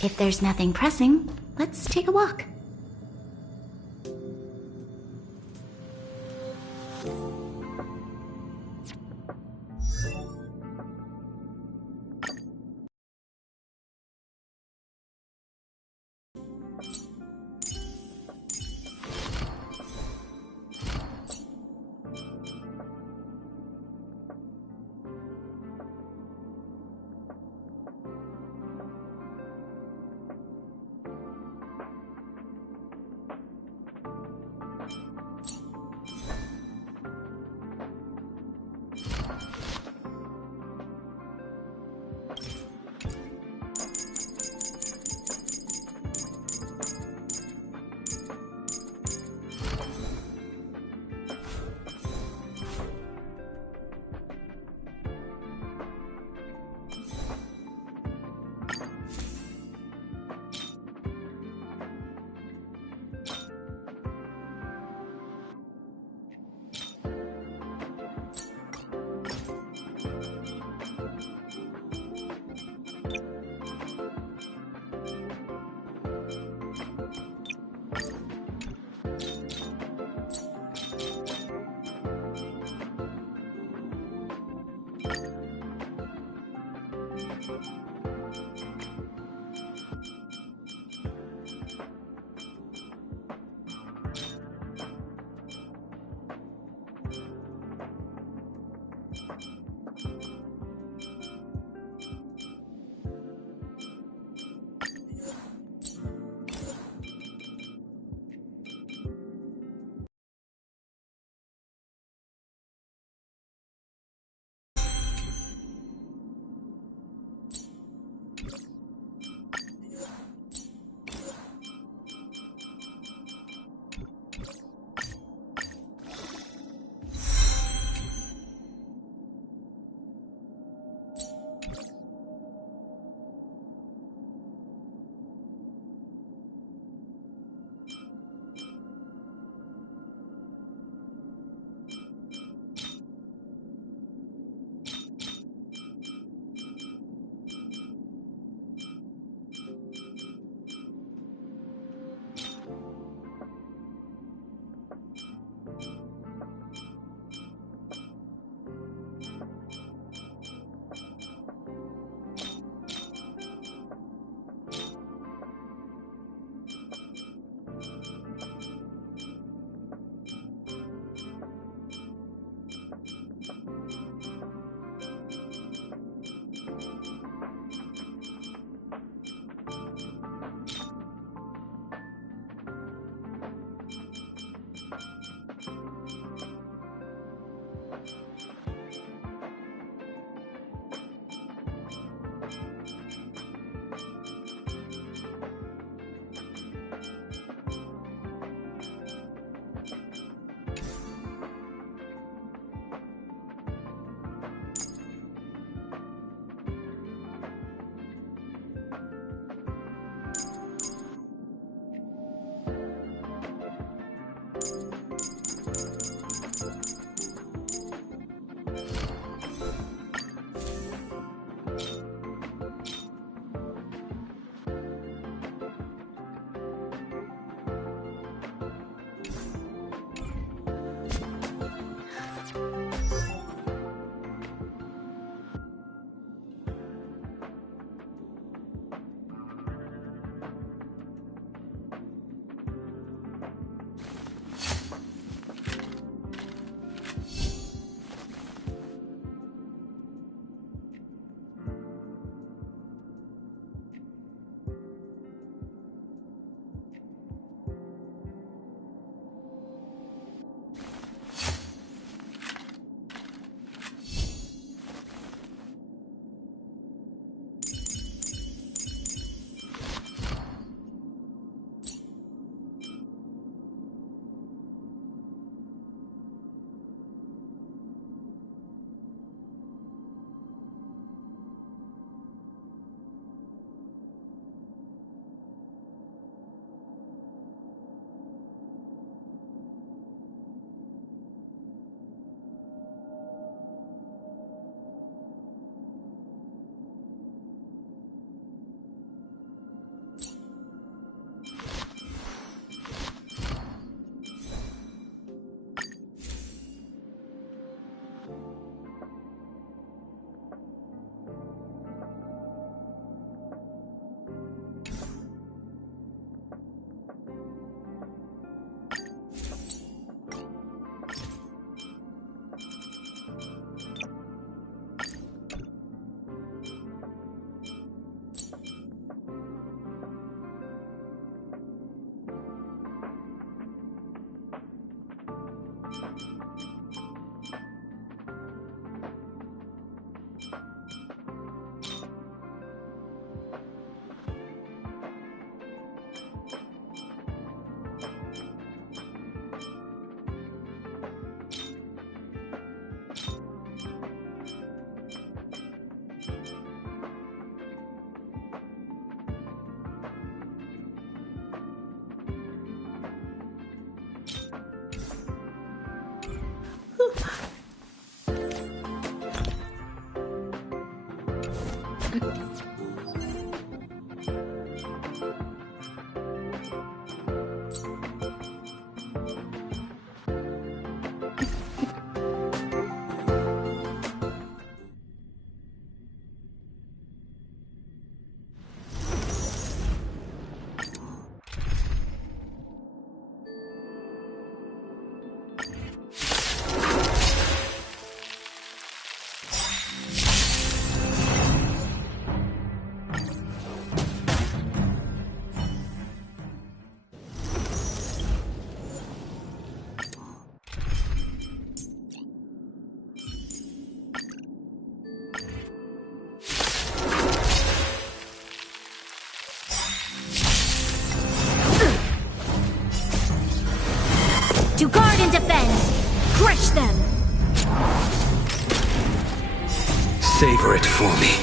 If there's nothing pressing, let's take a walk. To guard and defend! Crush them! Savor it for me.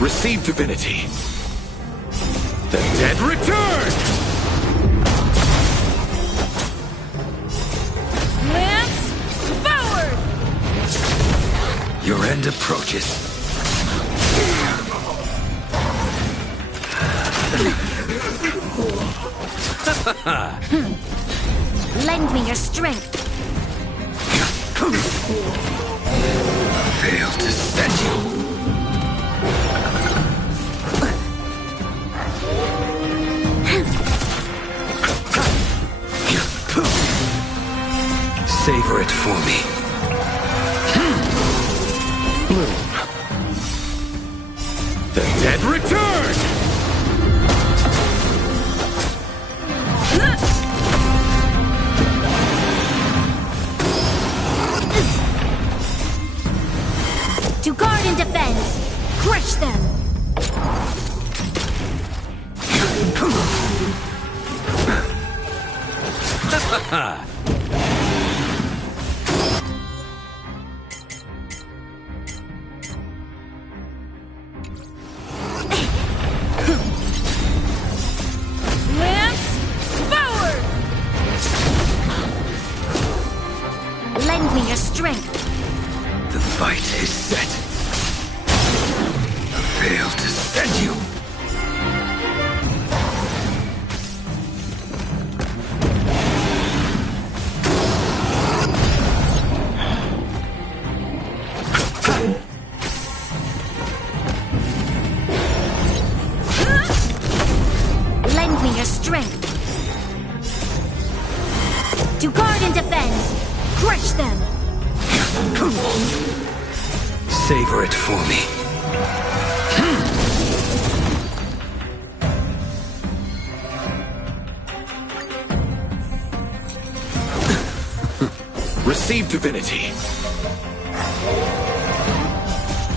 Receive divinity. The dead return! Lance forward! Your end approaches. Lend me your strength. Fail to set you. Savor it for me. Bloom. The dead return! To guard and defend! Crush them! Lance forward! Lend me your strength. The fight is set. Fail to send you. Lend me your strength. To guard and defend. Crush them. Savor it for me. Receive divinity.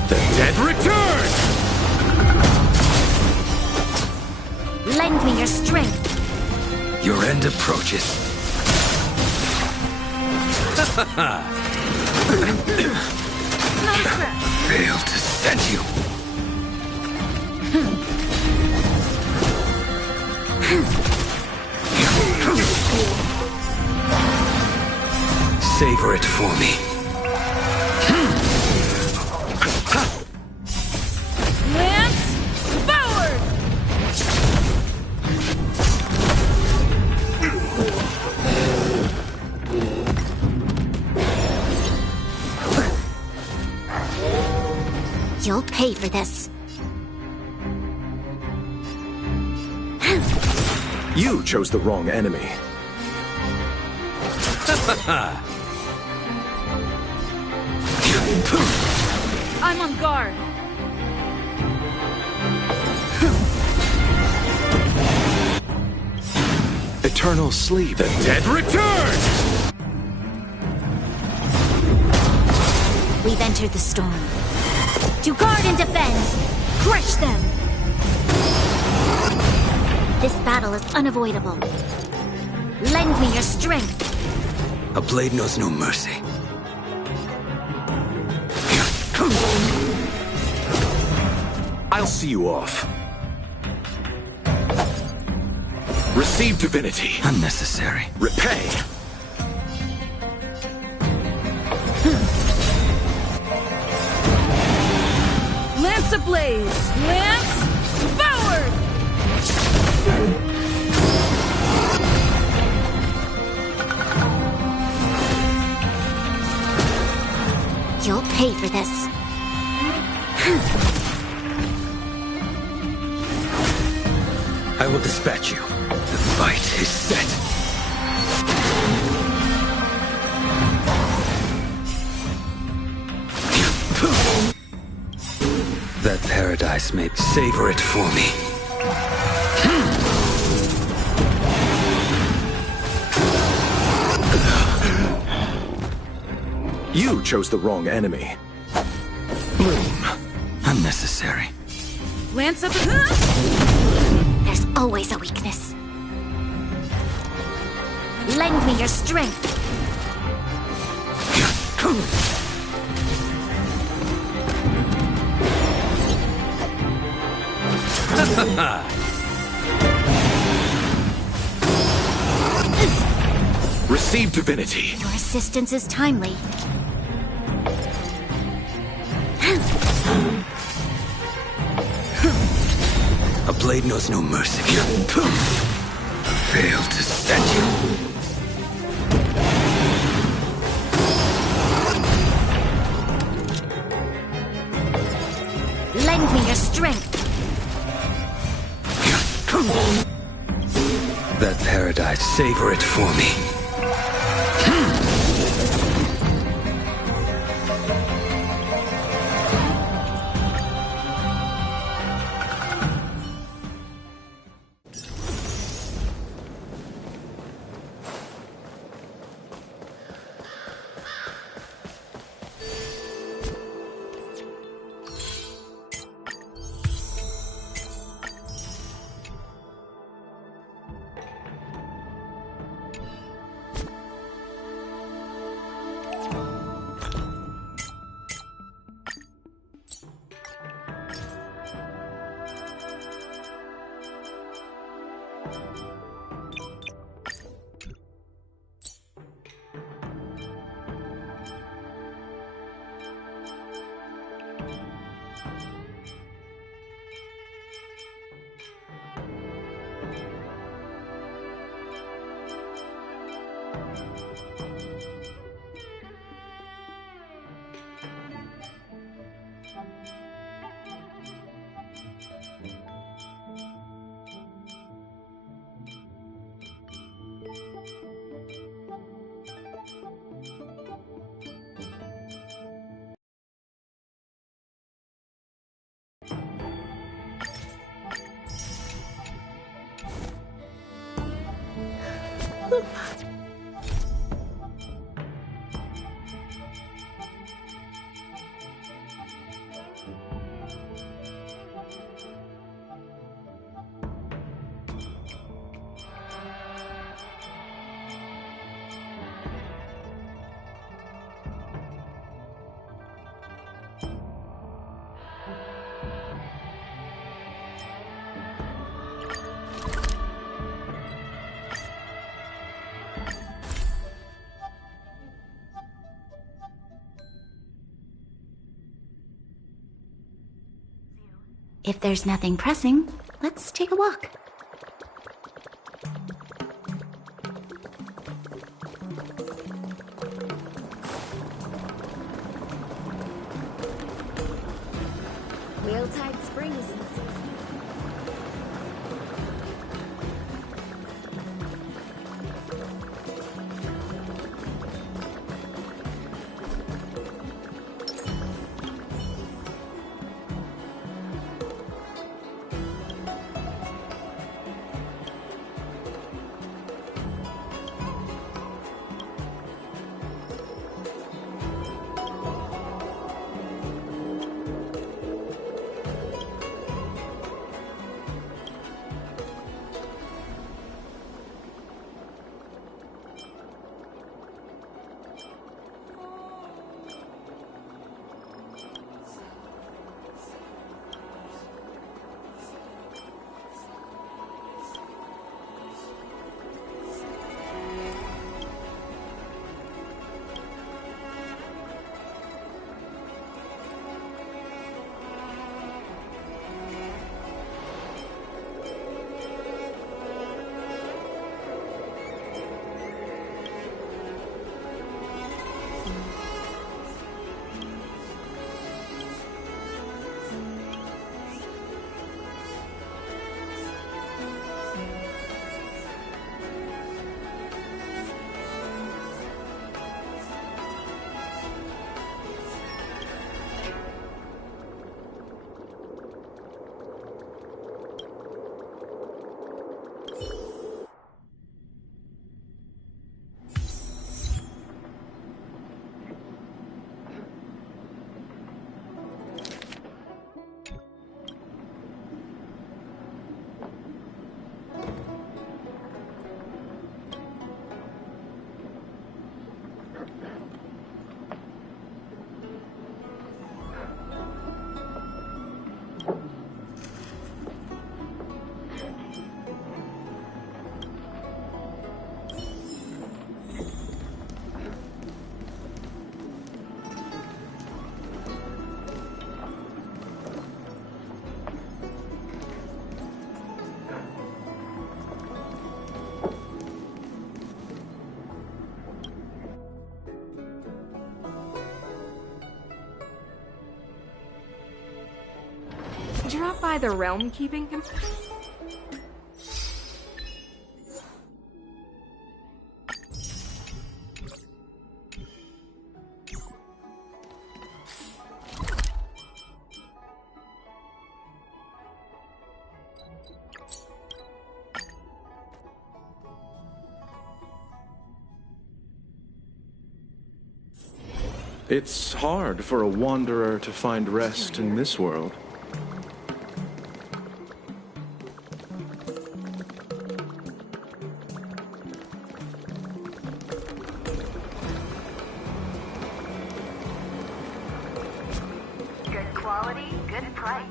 The dead return! Lend me your strength. Your end approaches. Fail to send you. Savor it for me. Lance forward! You'll pay for this. You chose the wrong enemy. I'm on guard. Eternal sleep. The dead return! We've entered the storm. To guard and defend! Crush them! This battle is unavoidable. Lend me your strength. A blade knows no mercy. I'll see you off. Receive divinity. Unnecessary. Repay. Lance ablaze! Lance forward! You'll pay for this. I will dispatch you. The fight is set. That paradise may savor it for me. You chose the wrong enemy. Bloom. Unnecessary. Lance up. There's always a weakness. Lend me your strength. Receive divinity. Your assistance is timely. A blade knows no mercy. Failed to set you. Lend me your strength. That paradise, savor it for me. If there's nothing pressing, let's take a walk. Wheeltide Spring is in season. stop by the Realm Keeping It's hard for a wanderer to find rest in this world. Good quality, good price.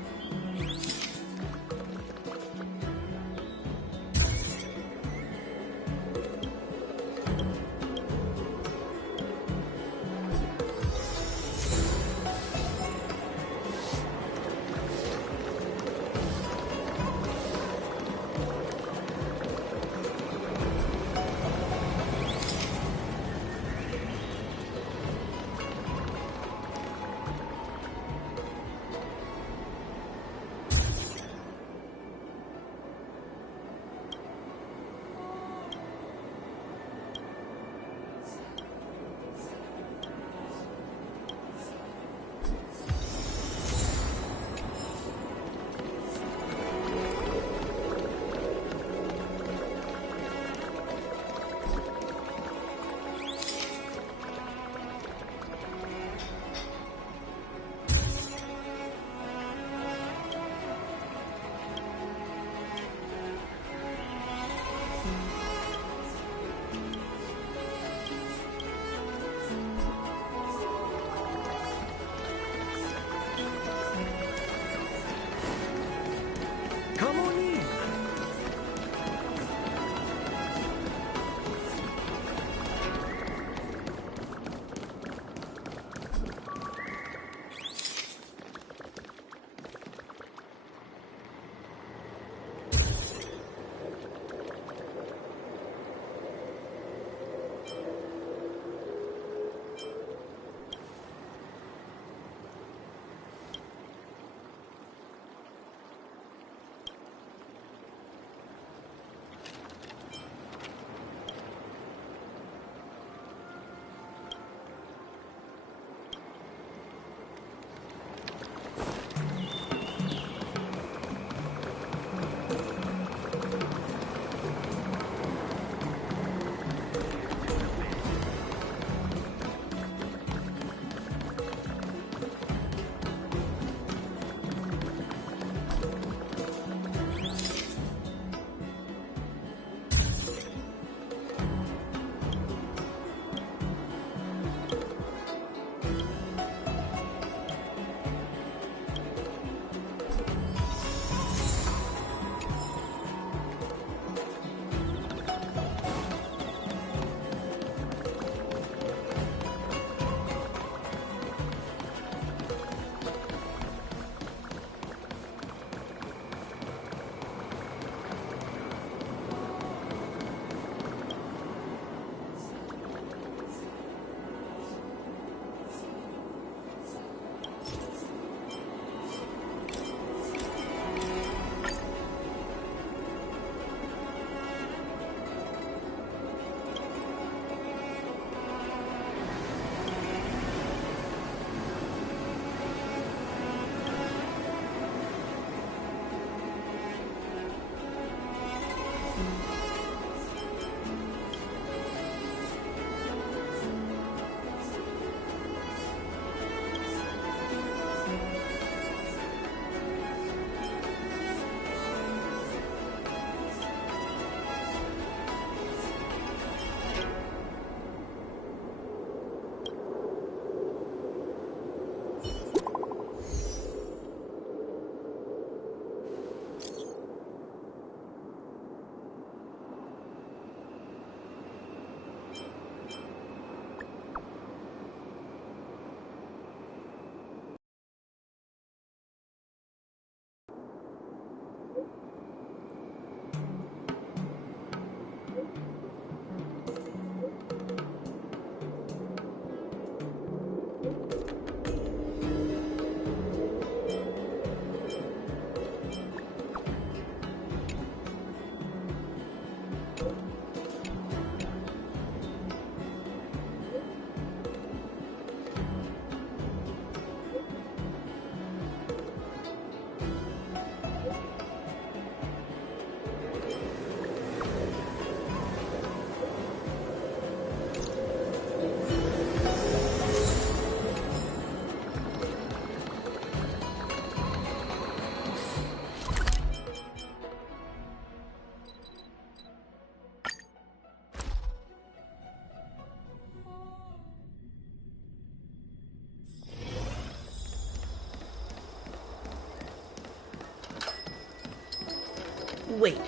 Wait.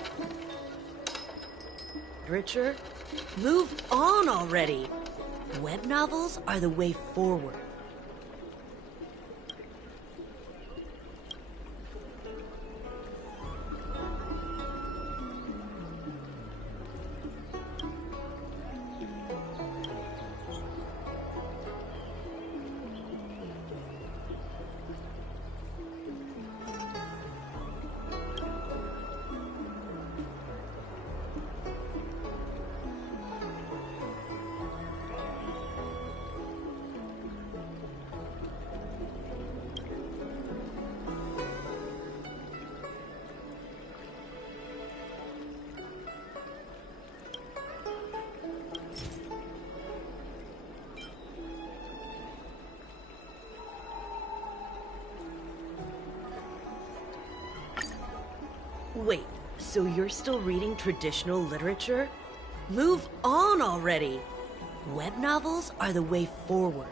Literature? Move on already! Web novels are the way forward. Wait, so you're still reading traditional literature? Move on already! Web novels are the way forward.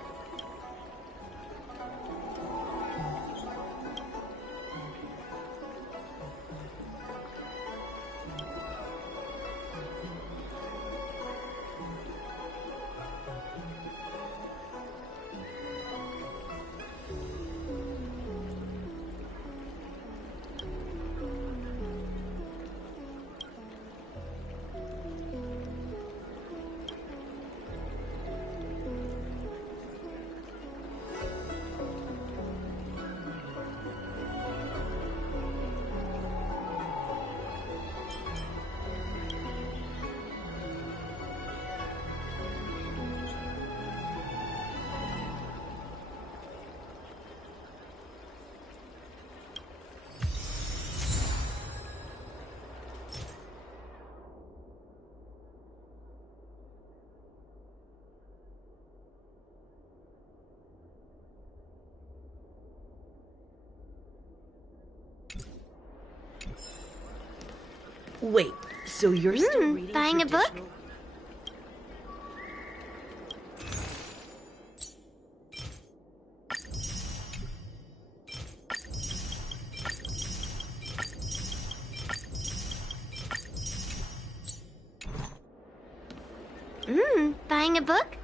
Wait, so you're still reading buying a book? traditional- Buying a book?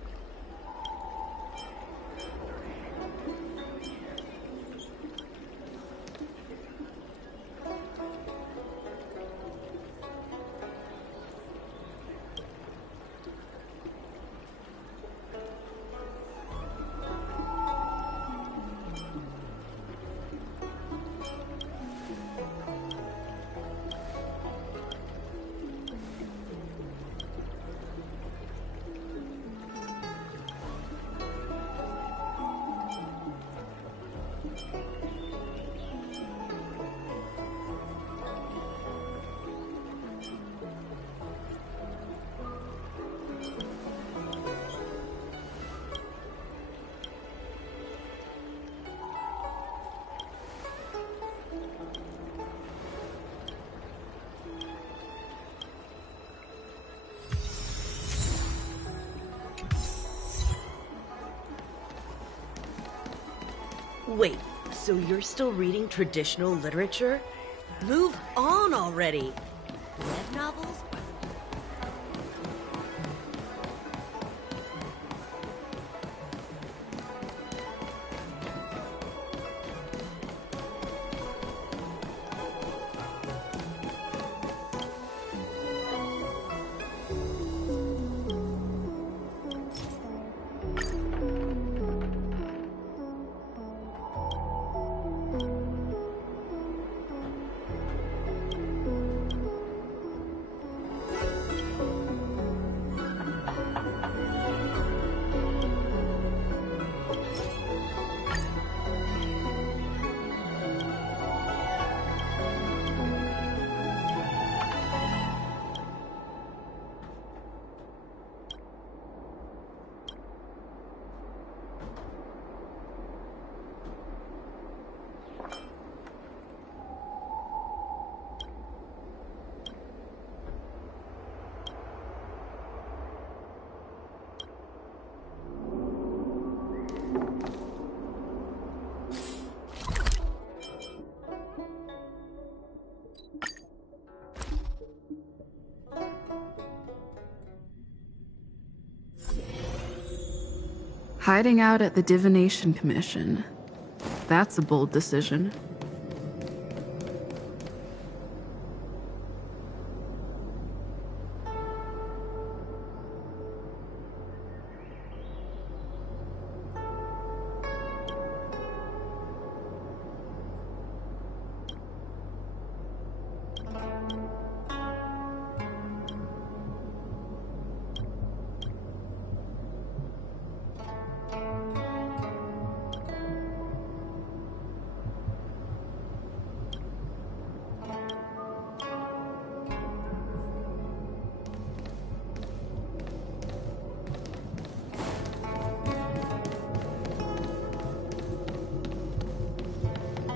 Wait, so you're still reading traditional literature? Move on already! Web novels are Hiding out at the Divination Commission. That's a bold decision.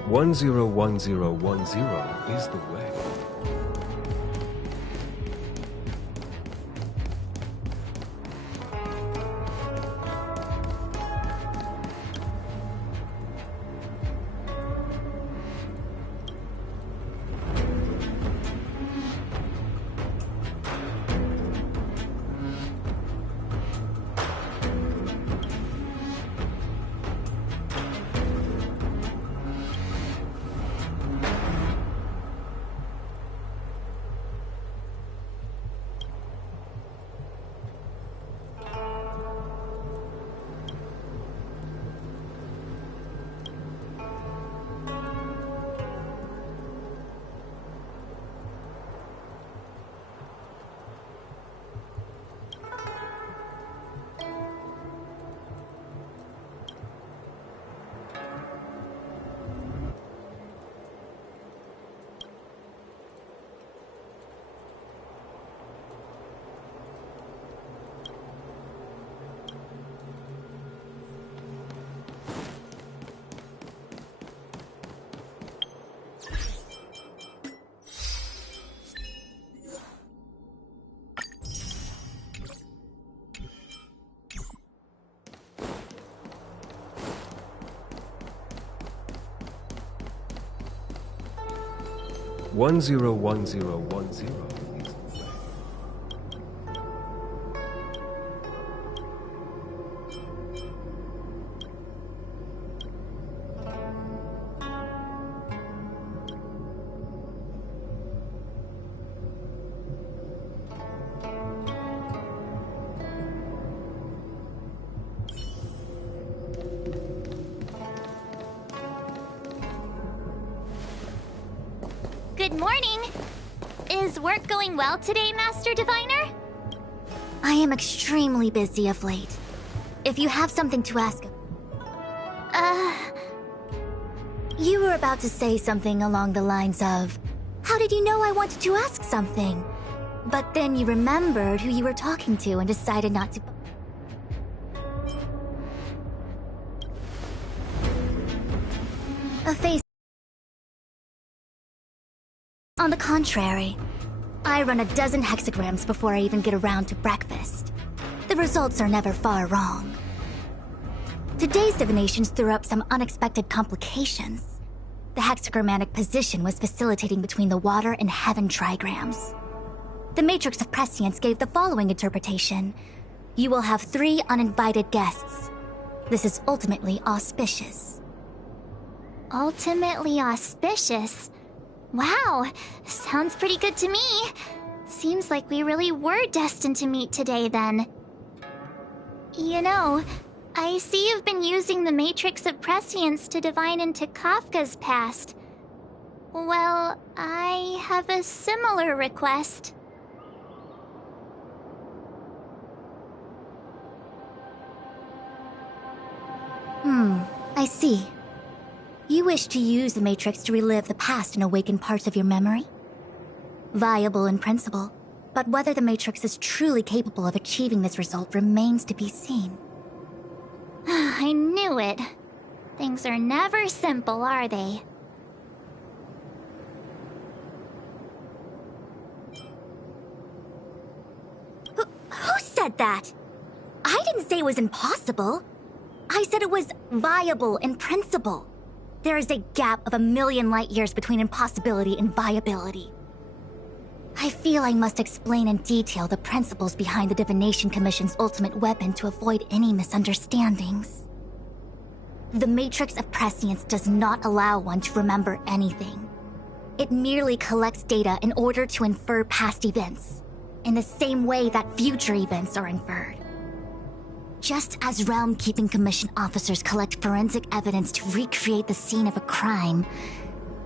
One zero one zero one zero is the way. One zero one zero one zero. Good morning! Is work going well today, Master Diviner? I am extremely busy of late. If you have something to ask... You were about to say something along the lines of, how did you know I wanted to ask something? But then you remembered who you were talking to and decided not to... A face... On the contrary, I run a dozen hexagrams before I even get around to breakfast. The results are never far wrong. Today's divinations threw up some unexpected complications. The hexagrammatic position was facilitating between the water and heaven trigrams. The Matrix of Prescience gave the following interpretation. You will have 3 uninvited guests. This is ultimately auspicious. Ultimately auspicious? Wow, sounds pretty good to me. Seems like we really were destined to meet today, then. You know, I see you've been using the Matrix of Prescience to divine into Kafka's past. Well, I have a similar request. I see. You wish to use the Matrix to relive the past and awaken parts of your memory? Viable in principle, but whether the Matrix is truly capable of achieving this result remains to be seen. I knew it. Things are never simple, are they? Who said that? I didn't say it was impossible. I said it was viable in principle. There is a gap of 1,000,000 light years between impossibility and viability. I feel I must explain in detail the principles behind the Divination Commission's ultimate weapon to avoid any misunderstandings. The Matrix of Prescience does not allow one to remember anything. It merely collects data in order to infer past events, in the same way that future events are inferred. Just as Realm Keeping Commission officers collect forensic evidence to recreate the scene of a crime,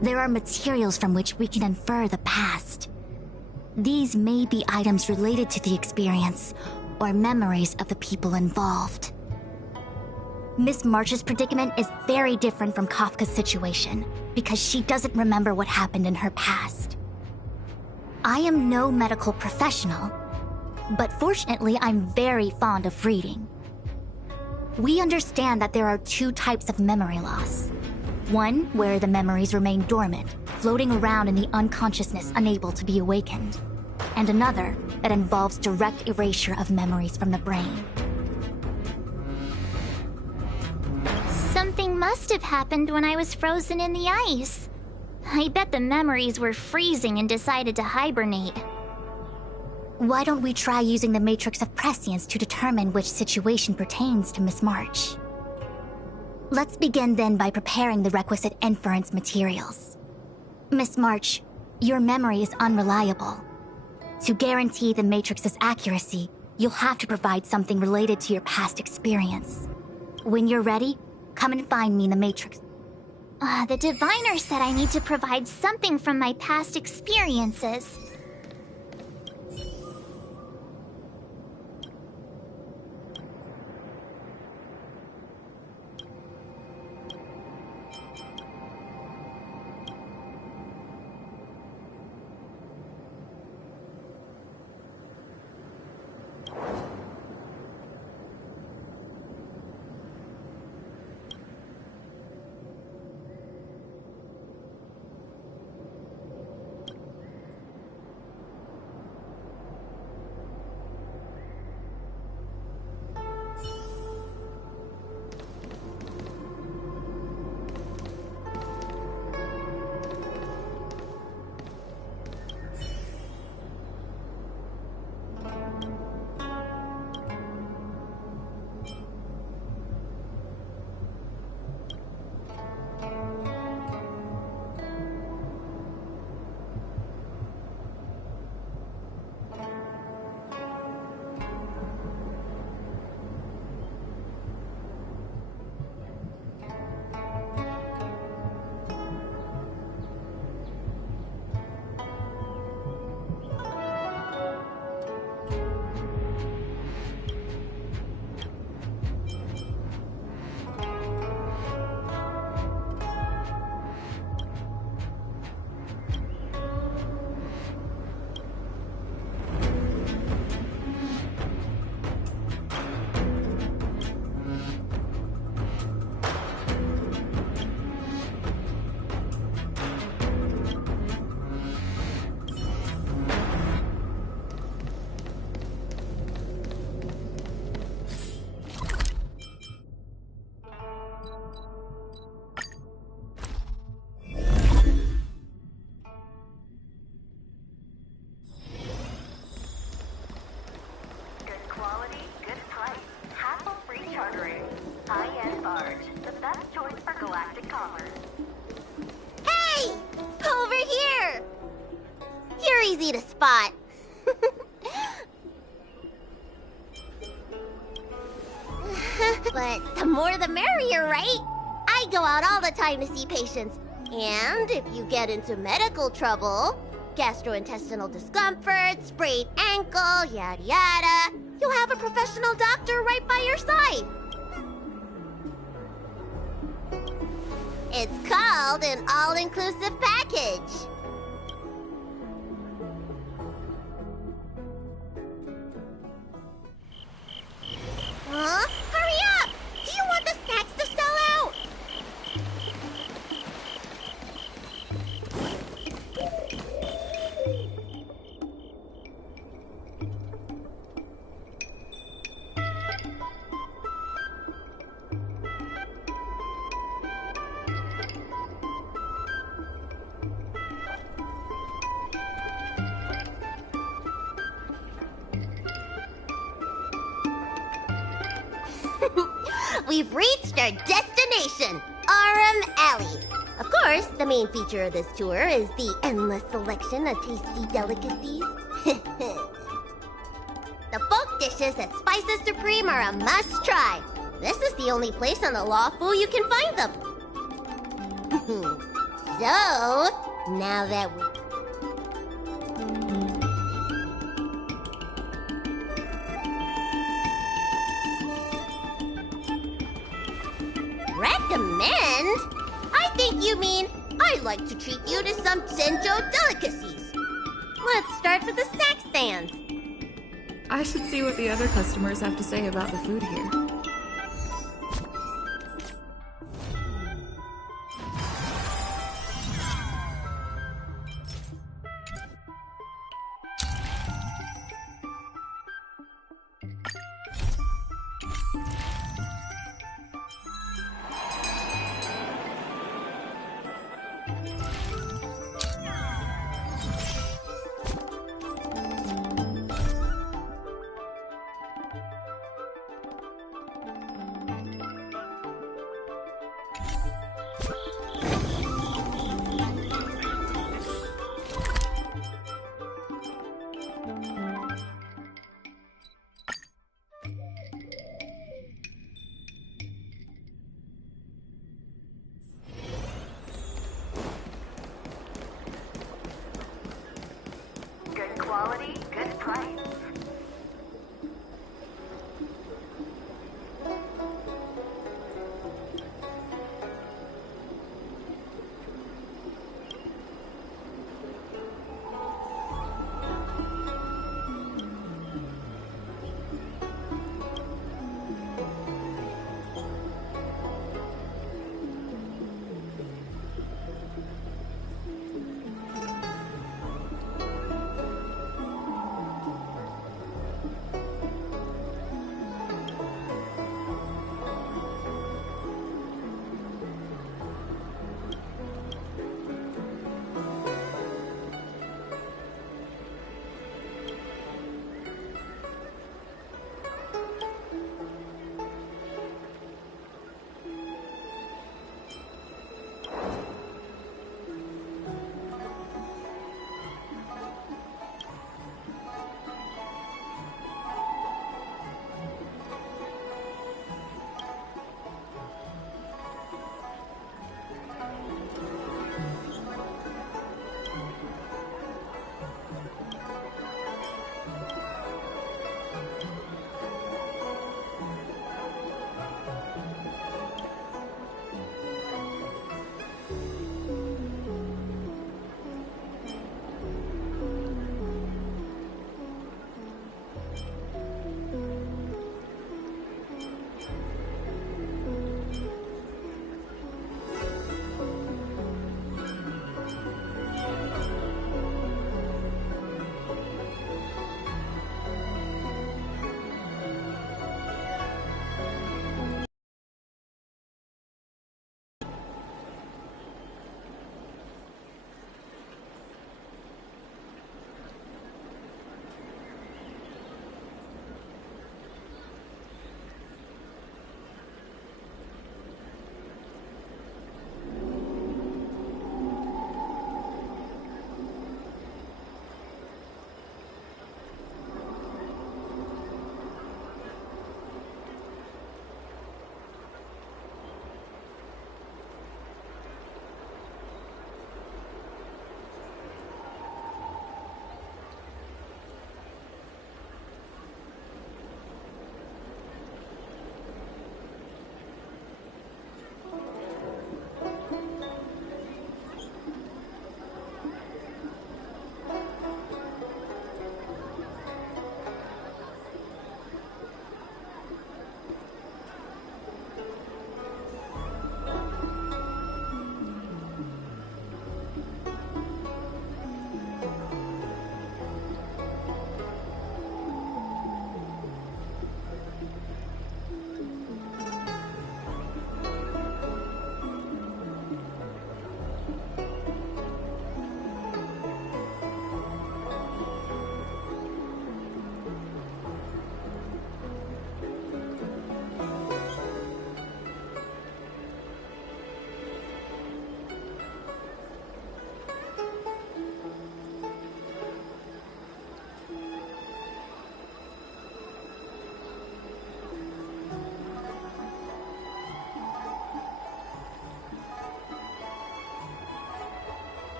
there are materials from which we can infer the past. These may be items related to the experience, or memories of the people involved. Miss March's predicament is very different from Kafka's situation, because she doesn't remember what happened in her past. I am no medical professional, but fortunately I'm very fond of reading. We understand that there are two types of memory loss. One where the memories remain dormant, floating around in the unconsciousness unable to be awakened. And another that involves direct erasure of memories from the brain. Something must have happened when I was frozen in the ice. I bet the memories were freezing and decided to hibernate. Why don't we try using the Matrix of Prescience to determine which situation pertains to Miss March? Let's begin then by preparing the requisite inference materials. Miss March, your memory is unreliable. To guarantee the Matrix's accuracy, you'll have to provide something related to your past experience. When you're ready, come and find me in the Matrix. The diviner said I need to provide something from my past experiences. Easy to spot. But the more the merrier, right? I go out all the time to see patients. And if you get into medical trouble, gastrointestinal discomfort, sprained ankle, yada yada, you'll have a professional doctor right by your side. It's called an all-inclusive package. Huh? Hurry up! Do you want the snacks to sell out? We've reached our destination, Aram Alley. Of course, the main feature of this tour is the endless selection of tasty delicacies. The folk dishes at Spices Supreme are a must-try. This is the only place on the Lawful you can find them. So, now that we... Recommend? I think you mean I'd like to treat you to some Senjo delicacies. Let's start with the snack stands. I should see what the other customers have to say about the food here. Good quality, good price.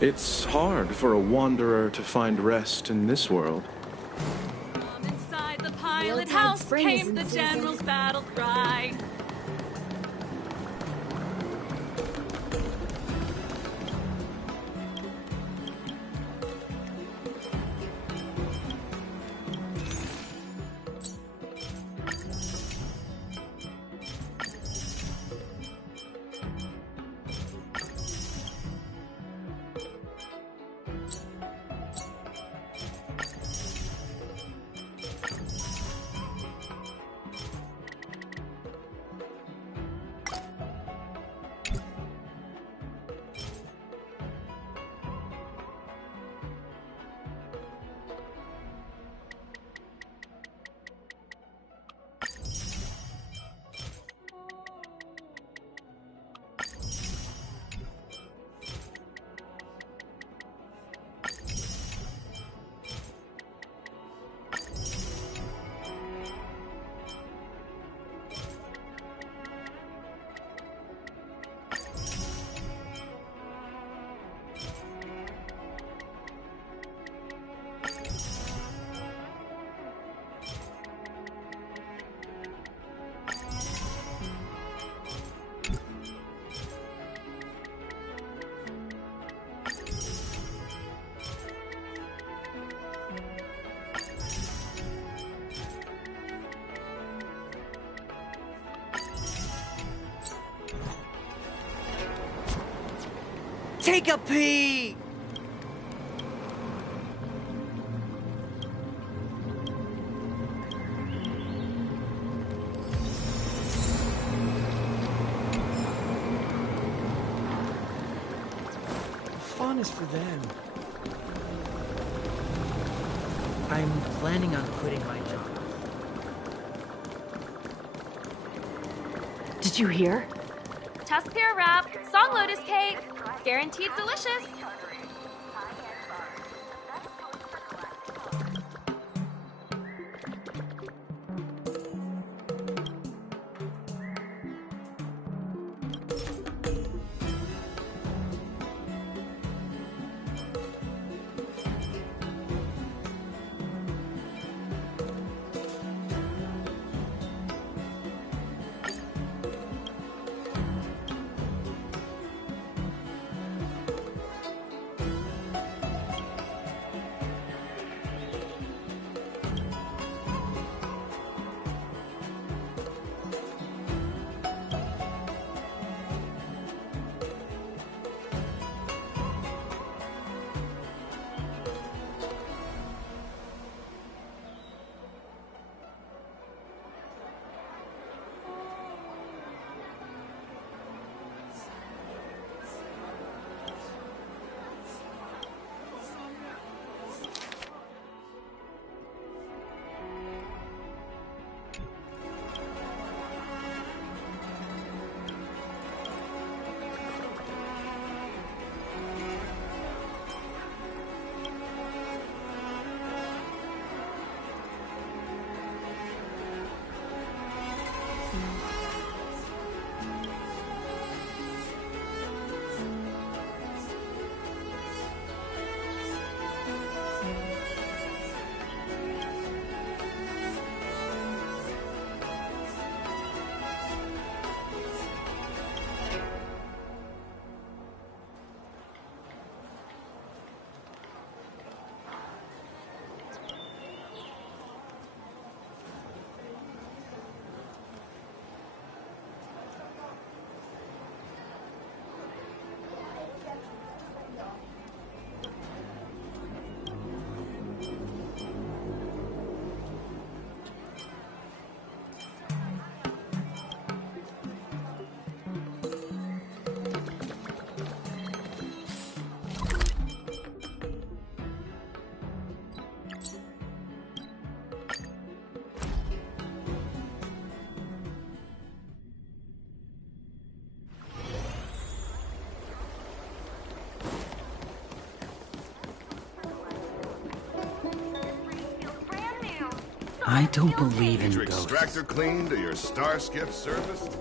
It's hard for a wanderer to find rest in this world. Inside the pilot house came the general's battle cry. Take a peek! Fun is for them. I'm planning on quitting my job. Did you hear? Tuskpear wrap, song lotus cake, guaranteed delicious. I don't believe in Your ghosts. extractor cleaned or your Starskip serviced?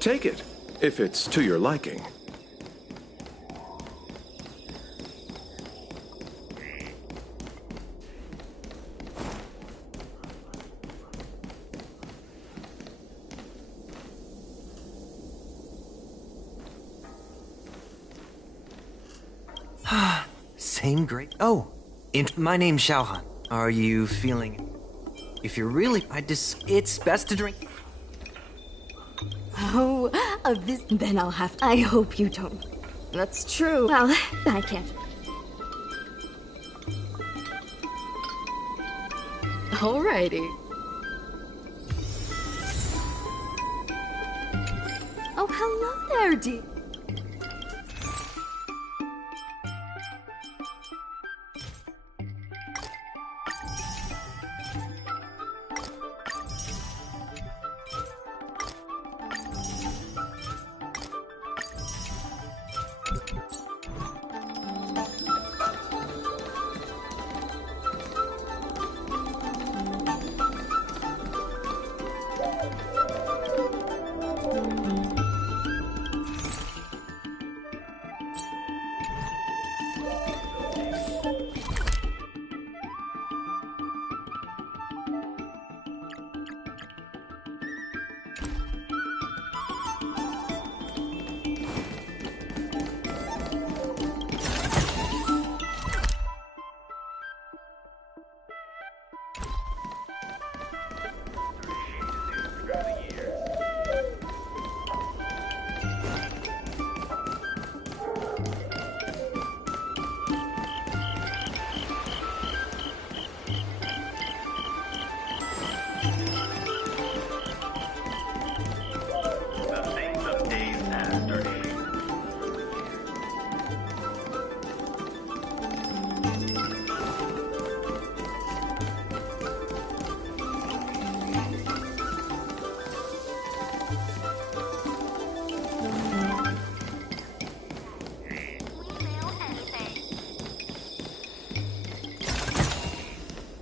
Take it, if it's to your liking. Same great. Oh, my name's Xiaohan. Are you feeling? If you're really, it's best to drink. Oh, this then I'll have. I hope you don't. That's true. Well, I can't. Alrighty. Oh, hello there, dear.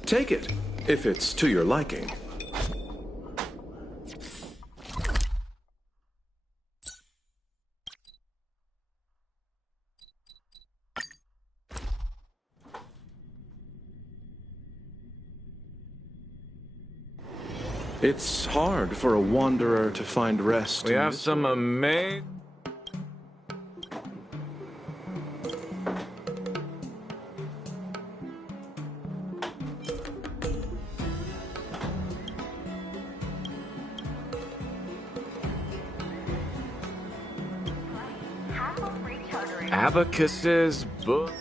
Take it, if it's to your liking. It's hard for a wanderer to find rest. We have some amazing... Abacuses, book.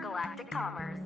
Galactic Commerce.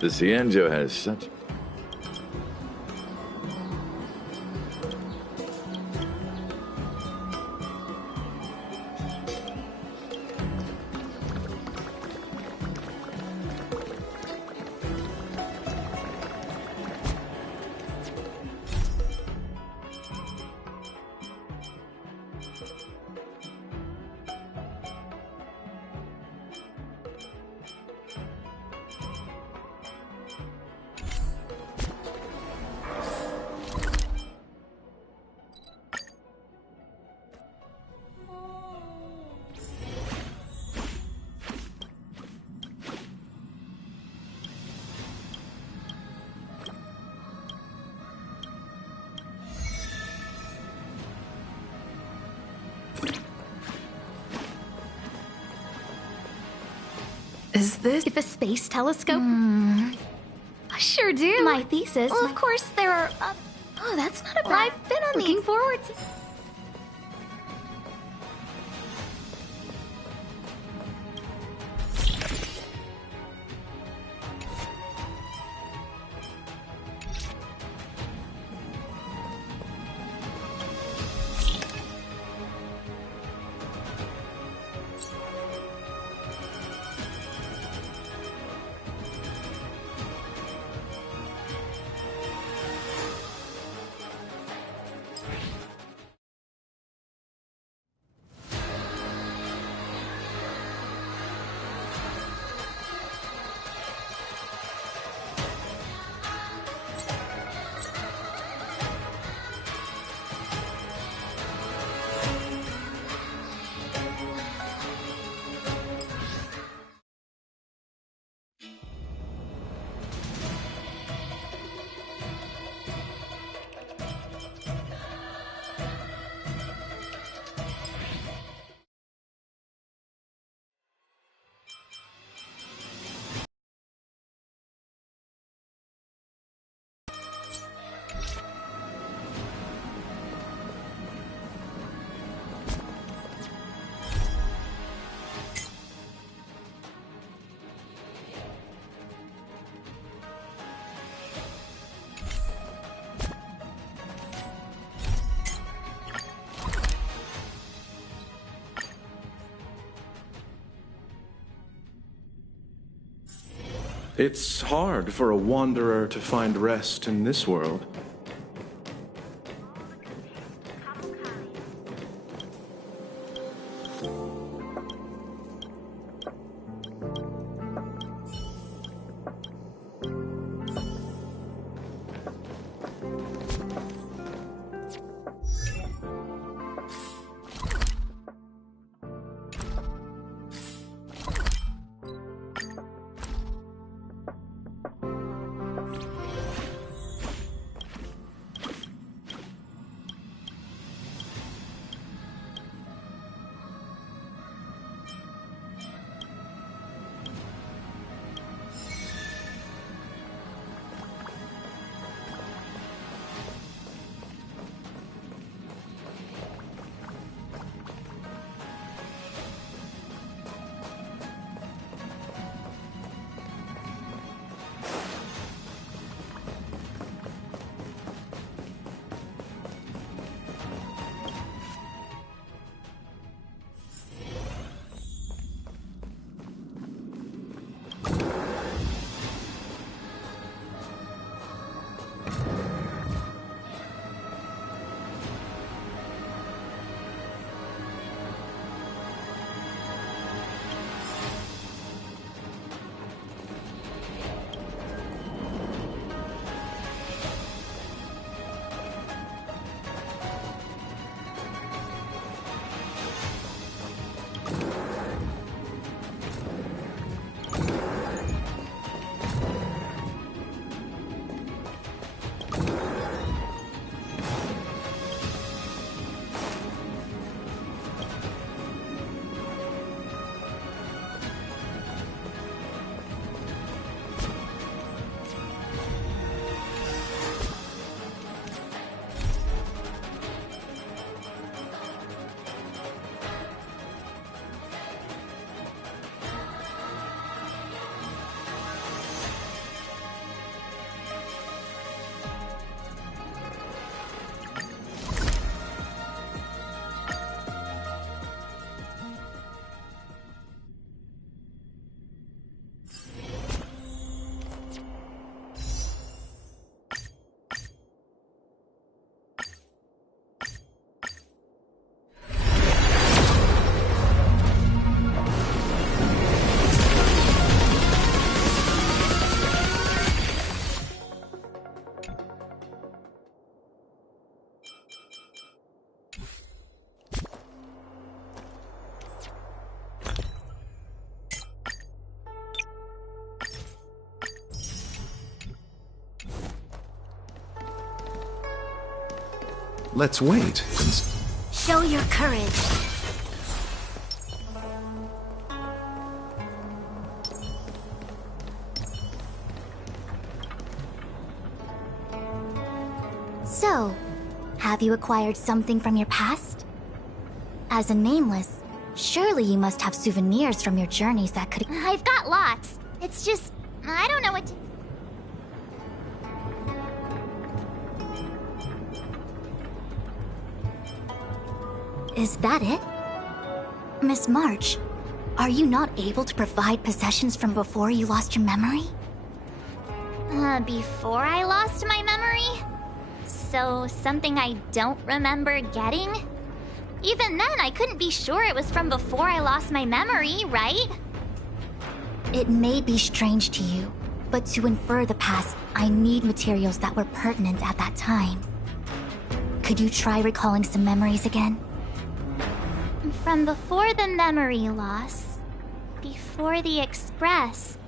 The Cienjo has such... Is this... If a space telescope? I sure do. My thesis. Well, of course, there are... Oh, that's not a bad... I've been on Looking forward to... It's hard for a wanderer to find rest in this world. Let's wait and Show your courage. So, have you acquired something from your past? As a nameless, surely you must have souvenirs from your journeys that could— I've got lots. It's just, I don't know what to... Is that it? Miss March, are you not able to provide possessions from before you lost your memory? Before I lost my memory? So, something I don't remember getting? Even then, I couldn't be sure it was from before I lost my memory, right? It may be strange to you, but to infer the past, I need materials that were pertinent at that time. Could you try recalling some memories again? From before the memory loss. Before the Express.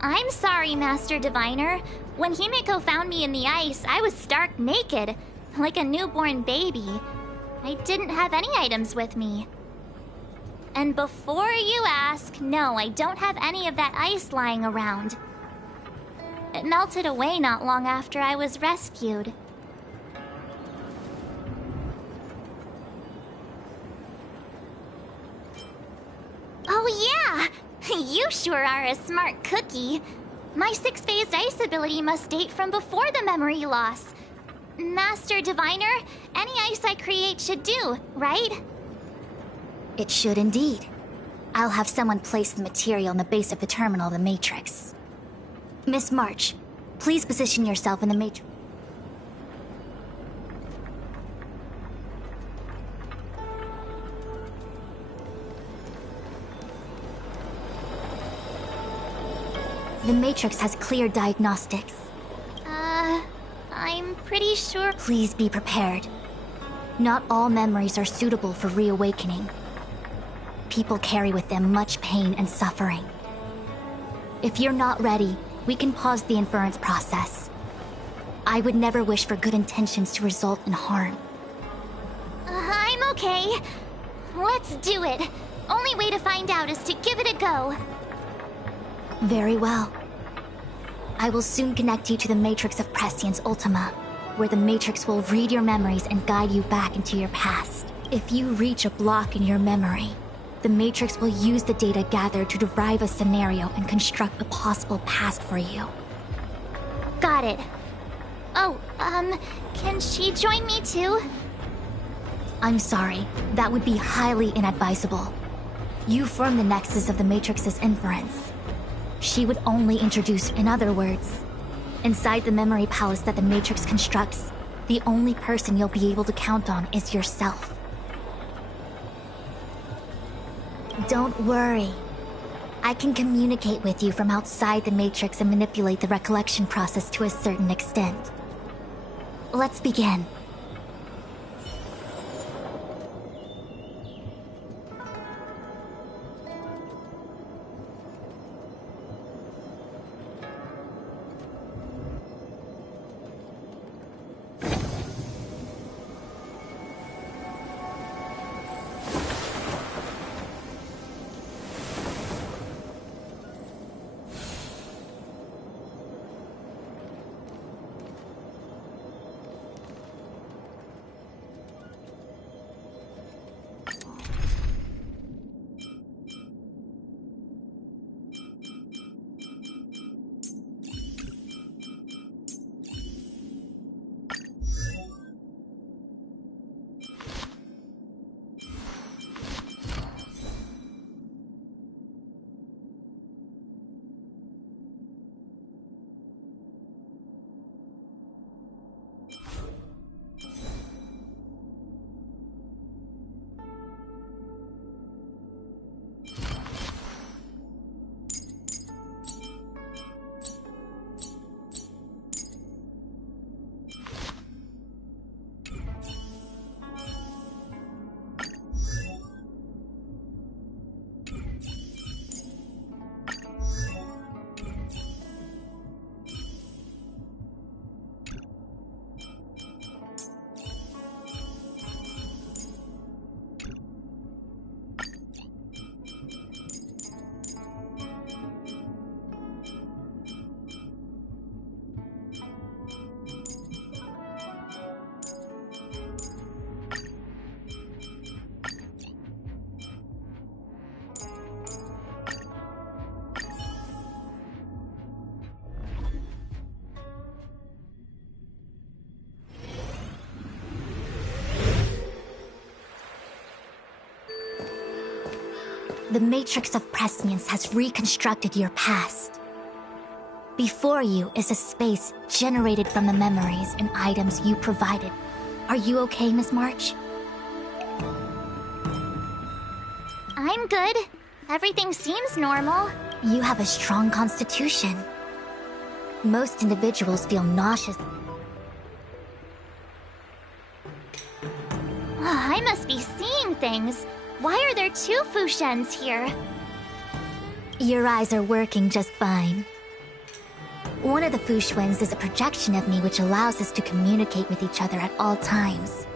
I'm sorry, Master Diviner. When Himiko found me in the ice, I was stark naked, like a newborn baby. I didn't have any items with me. And before you ask, no, I don't have any of that ice lying around. It melted away not long after I was rescued. Oh yeah! You sure are a smart cookie. My 6-phased ice ability must date from before the memory loss. Master Diviner, any ice I create should do, right? It should indeed. I'll have someone place the material in the base of the terminal of the Matrix. Miss March, please position yourself in the Matrix. The Matrix has clear diagnostics. I'm pretty sure— Please be prepared. Not all memories are suitable for reawakening. People carry with them much pain and suffering. If you're not ready, we can pause the inference process. I would never wish for good intentions to result in harm. I'm okay. Let's do it. Only way to find out is to give it a go. Very well. I will soon connect you to the Matrix of Prescience Ultima, where the Matrix will read your memories and guide you back into your past. If you reach a block in your memory, the Matrix will use the data gathered to derive a scenario and construct a possible past for you. Got it. Oh, can she join me too? I'm sorry, that would be highly inadvisable. You form the nexus of the Matrix's inference. She would only introduce, in other words, inside the memory palace that the Matrix constructs, the only person you'll be able to count on is yourself. Don't worry. I can communicate with you from outside the Matrix and manipulate the recollection process to a certain extent. Let's begin. The Matrix of Prescience has reconstructed your past. Before you is a space generated from the memories and items you provided. Are you okay, Miss March? I'm good. Everything seems normal. You have a strong constitution. Most individuals feel nauseous. I must be seeing things. Why are there 2 Fushens here? Your eyes are working just fine. One of the Fushwens is a projection of me which allows us to communicate with each other at all times.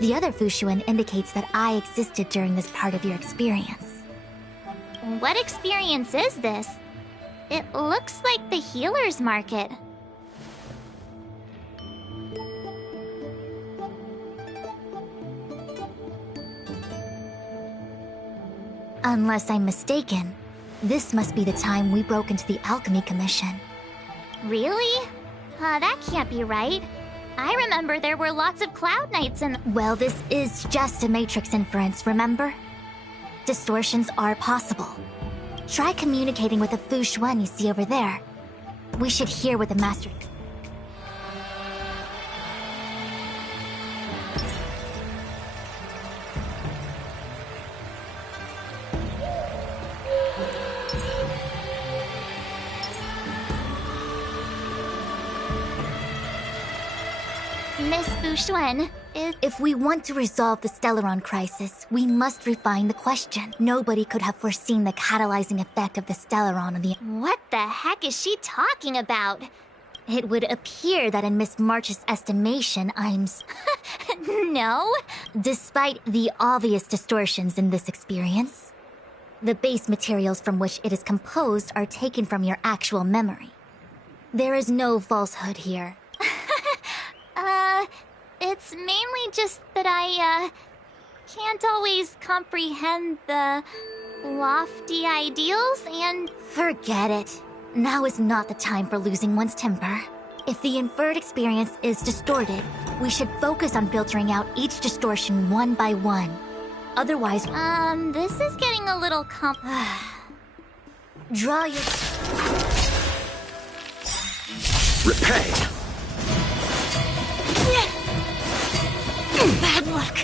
The other Fushuen indicates that I existed during this part of your experience. What experience is this? It looks like the healer's market. Unless I'm mistaken, this must be the time we broke into the Alchemy Commission. Really? That can't be right. I remember there were lots of Cloud Knights in— Well, this is just a Matrix inference, remember? Distortions are possible. Try communicating with the Fushuen you see over there. We should hear what the Master... Miss Fushuen, If we want to resolve the Stellaron crisis, we must refine the question. Nobody could have foreseen the catalyzing effect of the Stellaron on the... What the heck is she talking about? It would appear that in Miss March's estimation, I'm... No? Despite the obvious distortions in this experience, the base materials from which it is composed are taken from your actual memory. There is no falsehood here. It's mainly just that I, can't always comprehend the lofty ideals and... Forget it. Now is not the time for losing one's temper. If the inferred experience is distorted, we should focus on filtering out each distortion one by one. Otherwise... this is getting a little Draw your... Repay! Bad luck.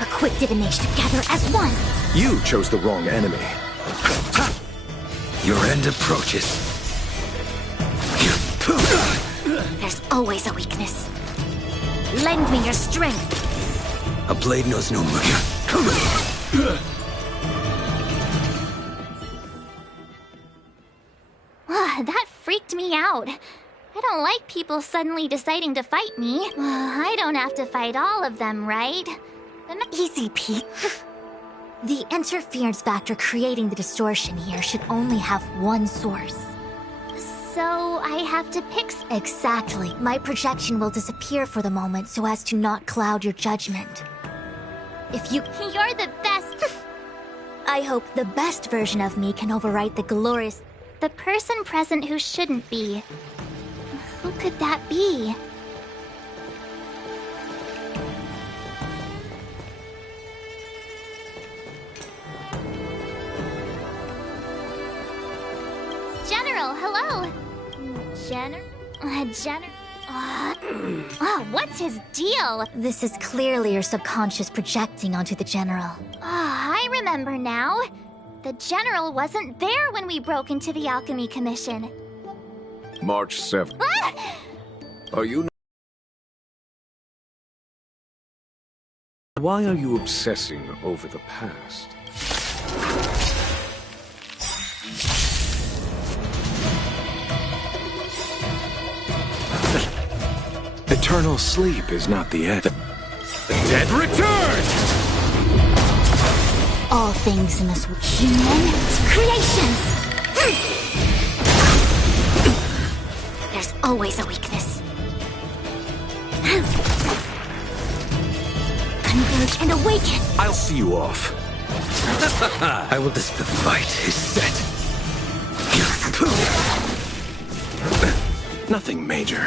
A quick divination together as one. You chose the wrong enemy. Your end approaches. There's always a weakness. Lend me your strength. A blade knows no mercy. That freaked me out. I don't like people suddenly deciding to fight me. I don't have to fight all of them, right? Easy, Pete. The interference factor creating the distortion here should only have one source. So I have to pick... Exactly. My projection will disappear for the moment so as to not cloud your judgment. If you... You're the best... I hope the best version of me can overwrite the glorious... The person present who shouldn't be. Who could that be? General, hello! What's his deal? This is clearly your subconscious projecting onto the General. I remember now. The General wasn't there when we broke into the Alchemy Commission. March 7th. Are you... Why are you obsessing over the past? Eternal sleep is not the end. The dead return! All things in this world. Human creations! There's always a weakness. Converge and awaken! I'll see you off. I will The fight is set. Nothing major.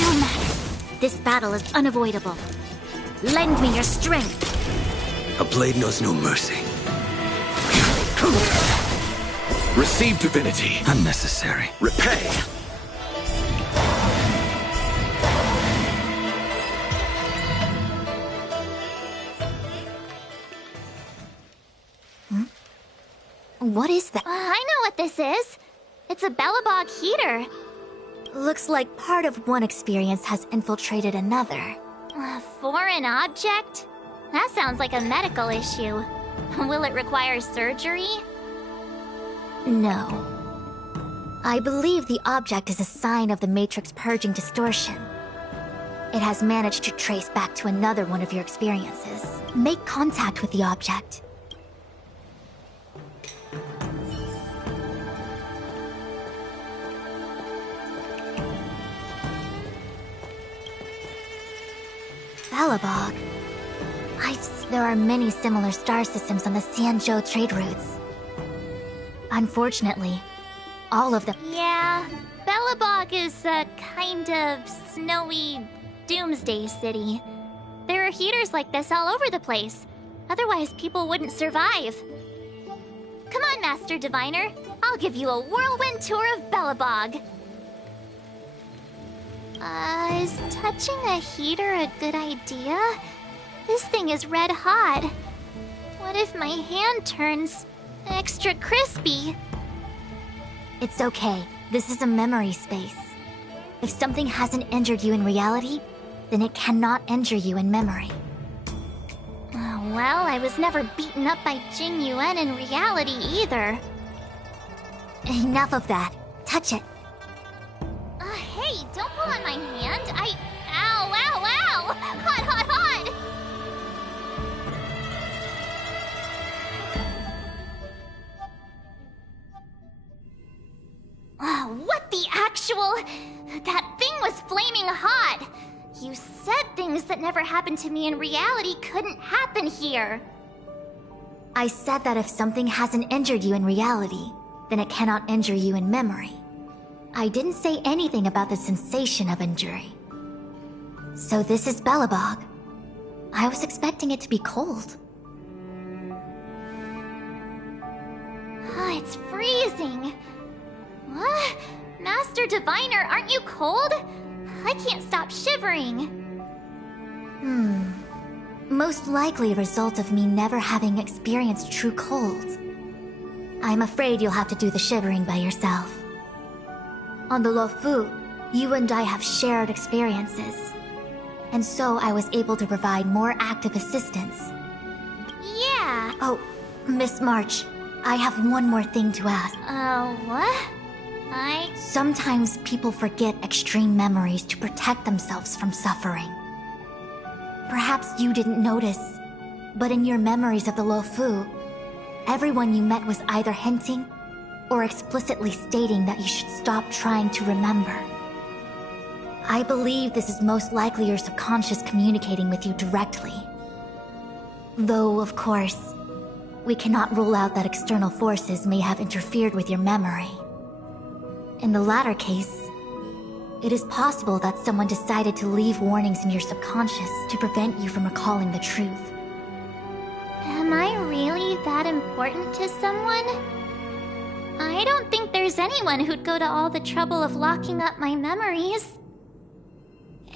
No matter. This battle is unavoidable. Lend me your strength. A blade knows no mercy. Receive divinity. Unnecessary. Repay. What is that? I know what this is. It's a Belobog heater. Looks like part of one experience has infiltrated another. A foreign object? That sounds like a medical issue. Will it require surgery? No. I believe the object is a sign of the Matrix purging distortion. It has managed to trace back to another one of your experiences. Make contact with the object. Belobog. There are many similar star systems on the Sanzhou trade routes. Unfortunately, all of them... Yeah, Belobog is a kind of snowy doomsday city. There are heaters like this all over the place. Otherwise, people wouldn't survive. Come on, Master Diviner. I'll give you a whirlwind tour of Belobog. Is touching a heater a good idea? This thing is red hot. What if my hand turns extra crispy? It's okay. This is a memory space. If something hasn't injured you in reality, then it cannot injure you in memory. Well, I was never beaten up by Jing Yuan in reality either. Enough of that. Touch it. Hey, don't pull on my hand. Ow, ow, ow! Hot, hot, hot! What the actual... That thing was flaming hot! You said things that never happened to me in reality couldn't happen here. I said that if something hasn't injured you in reality, then it cannot injure you in memory. I didn't say anything about the sensation of injury. So this is Belobog. I was expecting it to be cold. It's freezing. What? Master Diviner, aren't you cold? I can't stop shivering. Most likely a result of me never having experienced true cold. I'm afraid you'll have to do the shivering by yourself. On the Luofu, you and I have shared experiences. And so I was able to provide more active assistance. Yeah. Oh, Miss March, I have one more thing to ask. What? Sometimes people forget extreme memories to protect themselves from suffering. Perhaps you didn't notice, but in your memories of the Luofu, everyone you met was either hinting or explicitly stating that you should stop trying to remember. I believe this is most likely your subconscious communicating with you directly. Though, of course, we cannot rule out that external forces may have interfered with your memory. In the latter case, it is possible that someone decided to leave warnings in your subconscious to prevent you from recalling the truth. Am I really that important to someone? I don't think there's anyone who'd go to all the trouble of locking up my memories.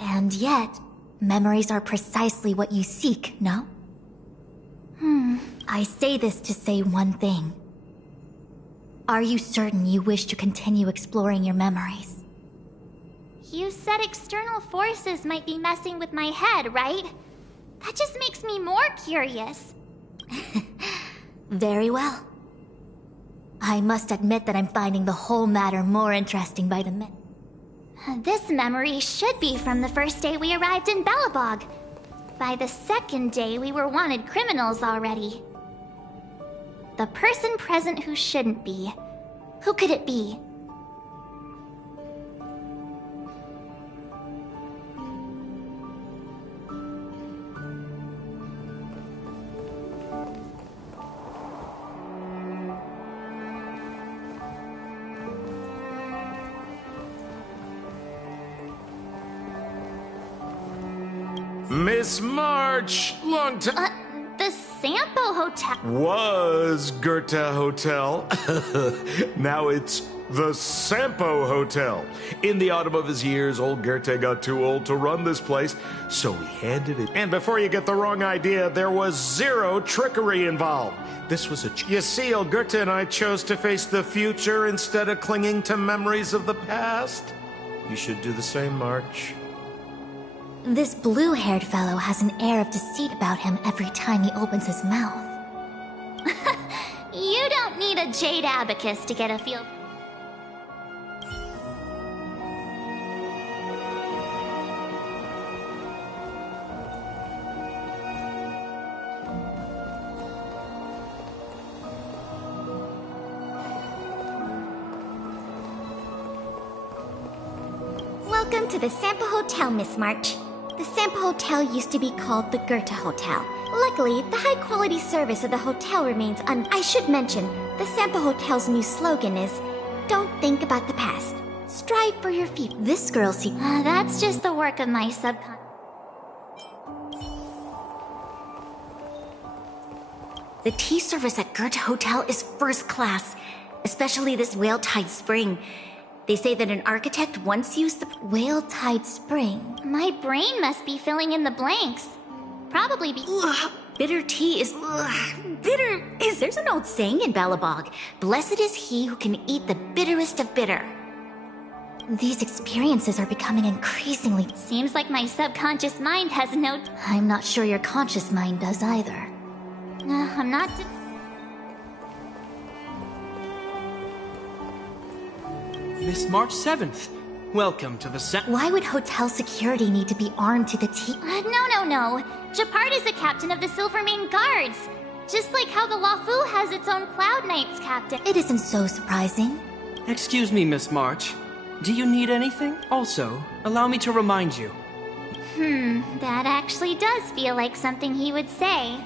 And yet, memories are precisely what you seek, no? I say this to say one thing. Are you certain you wish to continue exploring your memories? You said external forces might be messing with my head, right? That just makes me more curious. Very well. I must admit that I'm finding the whole matter more interesting by the minute. This memory should be from the first day we arrived in Belobog. By the second day, we were wanted criminals already. The person present who shouldn't be. Who could it be? Miss March, long time. The Sampo Hotel. Was Goethe Hotel. Now it's the Sampo Hotel. In the autumn of his years, old Goethe got too old to run this place, so he handed it. And before you get the wrong idea, there was zero trickery involved. This was You see, old Goethe and I chose to face the future instead of clinging to memories of the past. You should do the same, March. This blue-haired fellow has an air of deceit about him every time he opens his mouth. You don't need a jade abacus to get a feel. Welcome to the Sampo Hotel, Miss March. The Sampo Hotel used to be called the Goethe Hotel. Luckily, the high-quality service of the hotel remains I should mention, the Sampo Hotel's new slogan is, "Don't think about the past. Strive for your future." This girl That's just the work of my subconscious. The tea service at Goethe Hotel is first class, especially this Whale Tide Spring. They say that an architect once used the Whale Tide Spring. My brain must be filling in the blanks. Probably be. Bitter tea is bitter. There's an old saying in Balabog: "Blessed is he who can eat the bitterest of bitter." These experiences are becoming increasingly. Seems like my subconscious mind has no. I'm not sure your conscious mind does either. I'm not. Miss March 7th. Welcome to the Why would hotel security need to be armed to the teeth? No. Gepard is the captain of the Silvermane Guards. Just like how the Lafu has its own Cloud Knights captain. It isn't so surprising. Excuse me, Miss March. Do you need anything? Also, allow me to remind you. That actually does feel like something he would say.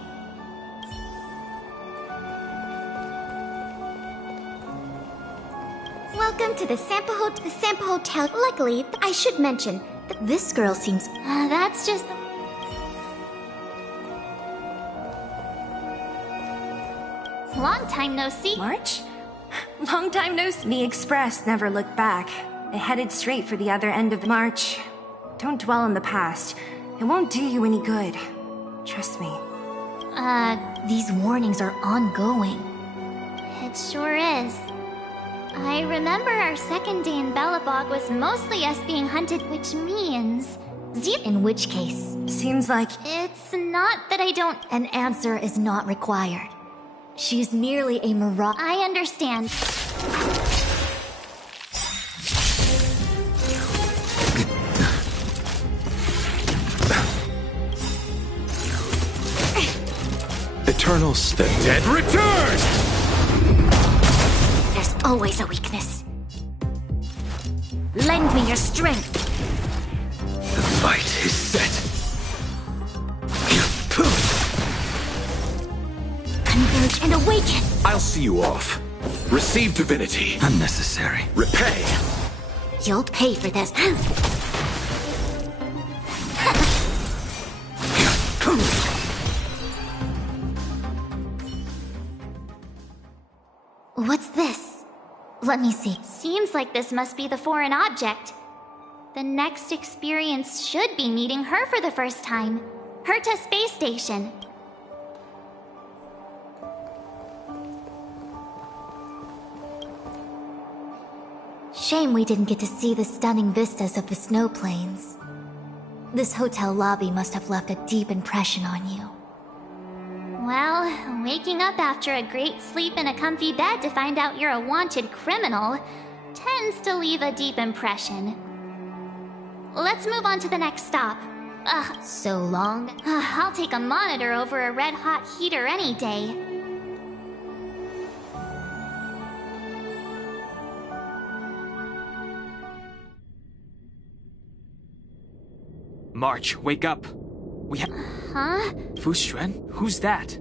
Welcome to the Sampo Hotel. Luckily, I should mention, this girl seems. That's just. Long time no see. March? Long time no see. The Express never looked back. It headed straight for the other end of March. Don't dwell on the past. It won't do you any good. Trust me. These warnings are ongoing. It sure is. I remember our second day in Belobog was mostly us being hunted, which means... In which case... Seems like... It's not that I don't... An answer is not required. She's merely a mirage. I understand. Eternals, the dead return! There's always a weakness. Lend me your strength. The fight is set. Converge and awaken. I'll see you off. Receive divinity. Unnecessary. Repay. You'll pay for this. What's this? Let me see. Seems like this must be the foreign object. The next experience should be meeting her for the first time. Herta Space Station. Shame we didn't get to see the stunning vistas of the snow plains. This hotel lobby must have left a deep impression on you. Well, waking up after a great sleep in a comfy bed to find out you're a wanted criminal tends to leave a deep impression. Let's move on to the next stop. So long? I'll take a monitor over a red-hot heater any day. March, wake up. We have... Huh? Fu Xuan? Who's that?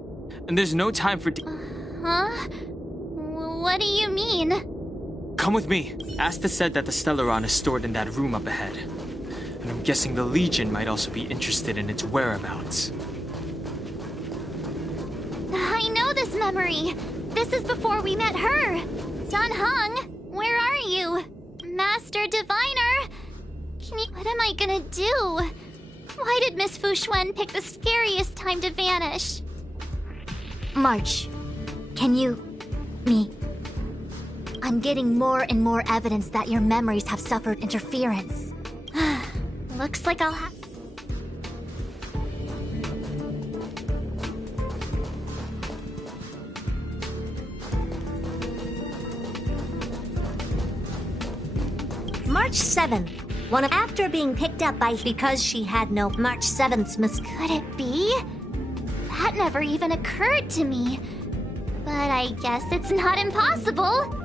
And there's no time for... Huh? What do you mean? Come with me. Asta said that the Stellaron is stored in that room up ahead. and I'm guessing the Legion might also be interested in its whereabouts. I know this memory. This is before we met her. Sun Hung, where are you? Master Diviner? What am I gonna do? Why did Miss Fu Xuan pick the scariest time to vanish? March, can you... me... I'm getting more and more evidence that your memories have suffered interference. Looks like I'll have... March 7th. After being picked up by because she had no March 7th Could it be? That never even occurred to me. But I guess it's not impossible.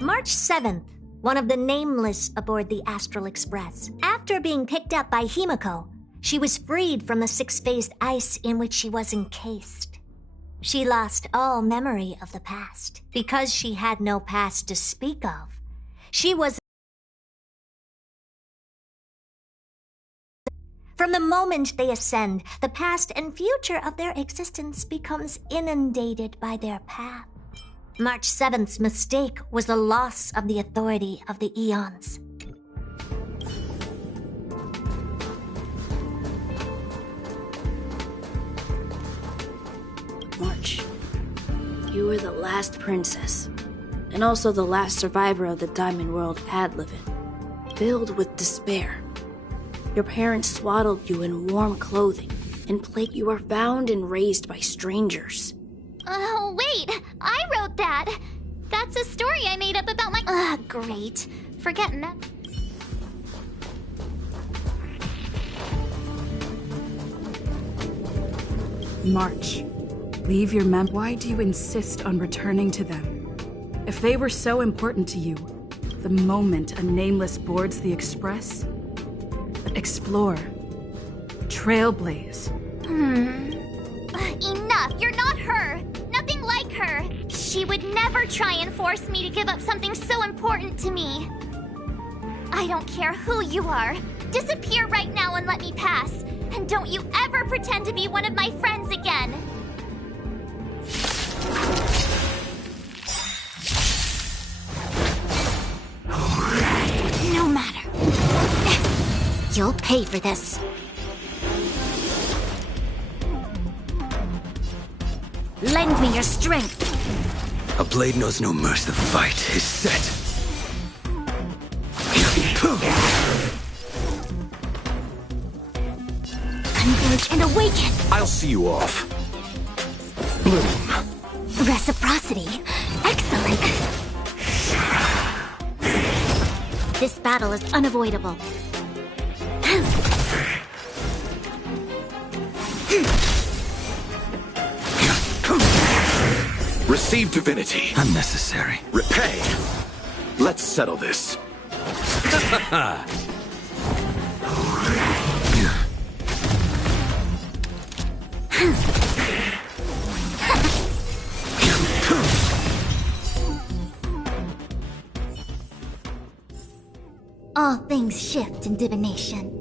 March 7th. One of the nameless aboard the Astral Express. After being picked up by Himiko, she was freed from the six-phased ice in which she was encased. She lost all memory of the past. Because she had no past to speak of, she was... From the moment they ascend, the past and future of their existence becomes inundated by their path. March 7th's mistake was the loss of the authority of the eons. March, you were the last princess, and also the last survivor of the Diamond World Adlevin, filled with despair. Your parents swaddled you in warm clothing, and you were found and raised by strangers. Oh, wait! I wrote that! That's a story I made up about my... great. Forget that. March, leave your mem. Why do you insist on returning to them? If they were so important to you, the moment a nameless boards the Express, explore, trailblaze. Enough! You're not her! Nothing like her! She would never try and force me to give up something so important to me. I don't care who you are. Disappear right now and let me pass. And don't you ever pretend to be one of my friends again. No matter. You'll pay for this. Lend me your strength. A blade knows no mercy. The fight is set. Converge and awaken. I'll see you off. Bloom. Reciprocity. Excellent. This battle is unavoidable. Receive divinity. Unnecessary. Repay. Let's settle this. All things shift in divination.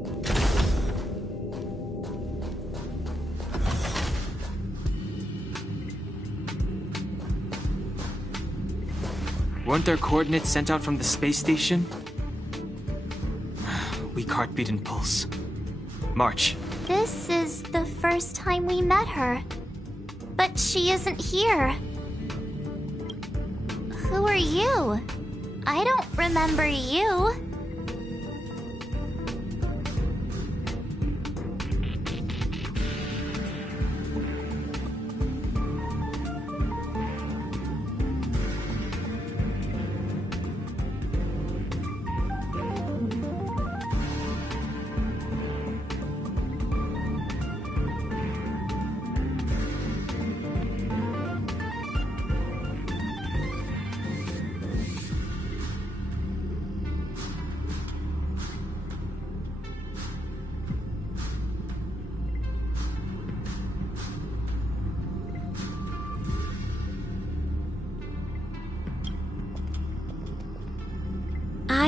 Weren't there coordinates sent out from the space station? Weak heartbeat and pulse. March. This is the first time we met her. But she isn't here. Who are you? I don't remember you.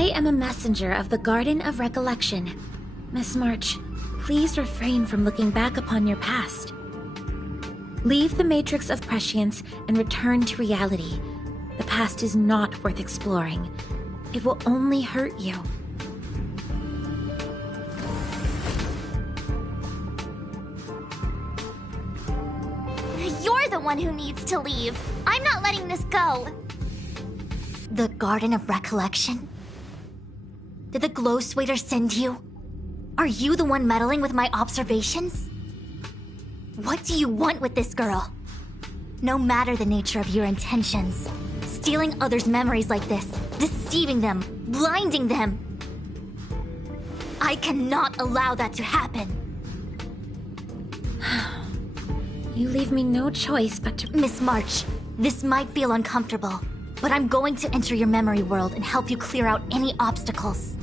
I am a messenger of the Garden of Recollection. Miss March, please refrain from looking back upon your past. Leave the Matrix of Prescience and return to reality. The past is not worth exploring. It will only hurt you. You're the one who needs to leave. I'm not letting this go. The Garden of Recollection? Did the Glowswaiter send you? Are you the one meddling with my observations? What do you want with this girl? No matter the nature of your intentions, stealing others' memories like this, deceiving them, blinding them. I cannot allow that to happen. You leave me no choice but to— Miss March, this might feel uncomfortable, but I'm going to enter your memory world and help you clear out any obstacles.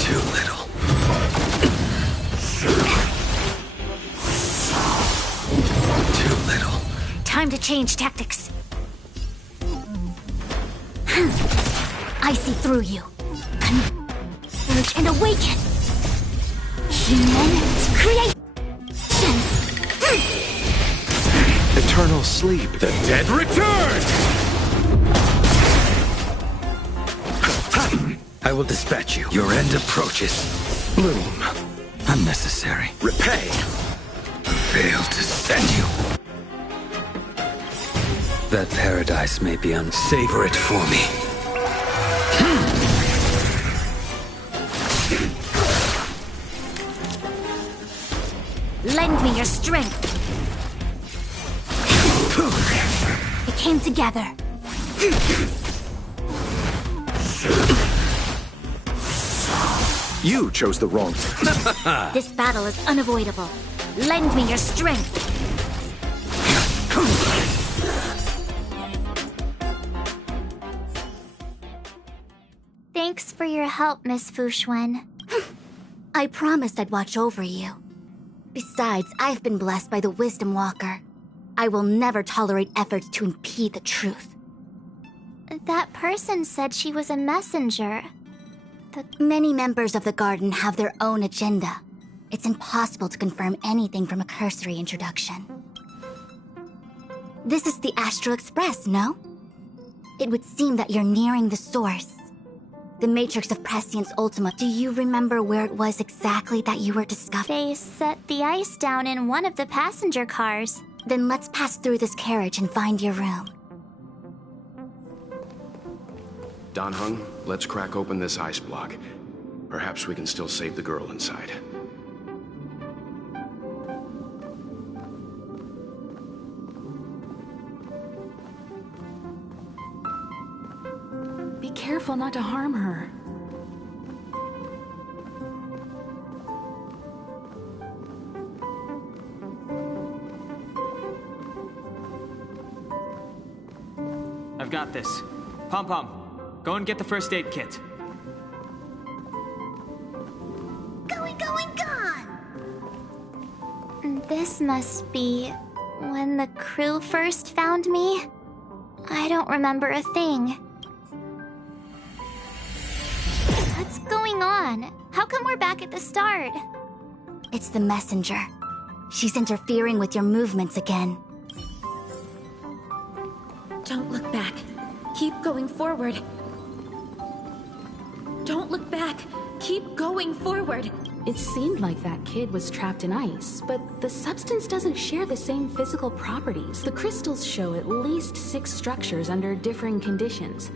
Too little. Too little. Time to change tactics. I see through you. Converge and awaken. Human creations. Eternal sleep. The dead return! I will dispatch you. Your end approaches. Bloom. Unnecessary. Repay. Failed to send you. That paradise may be savor it for me. Lend me your strength. It came together. You chose the wrong. This battle is unavoidable. Lend me your strength. Thanks for your help, Miss Fushuen. I promised I'd watch over you. Besides, I've been blessed by the Wisdom Walker. I will never tolerate efforts to impede the truth. That person said she was a messenger. Many members of the Garden have their own agenda. It's impossible to confirm anything from a cursory introduction. This is the Astral Express, no? It would seem that you're nearing the source. The Matrix of Prescience Ultima. Do you remember where it was exactly that you were discovered? They set the ice down in one of the passenger cars. Then let's pass through this carriage and find your room. Dan Heng, let's crack open this ice block. Perhaps we can still save the girl inside. Be careful not to harm her. I've got this. Pom-Pom, go and get the first aid kit. Going, gone! This must be when the crew first found me. I don't remember a thing. What's going on? How come we're back at the start? It's the messenger. She's interfering with your movements again. Don't look back. Keep going forward. Don't look back. Keep going forward. It seemed like that kid was trapped in ice, but the substance doesn't share the same physical properties. The crystals show at least 6 structures under differing conditions.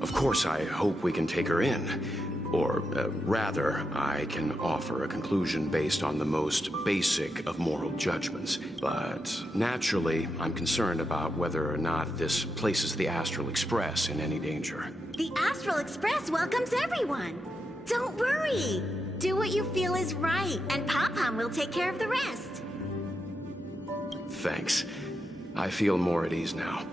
Of course, I hope we can take her in. Or, rather, I can offer a conclusion based on the most basic of moral judgments. But naturally, I'm concerned about whether or not this places the Astral Express in any danger. The Astral Express welcomes everyone. Don't worry. Do what you feel is right, and Pom-Pom will take care of the rest. Thanks. I feel more at ease now.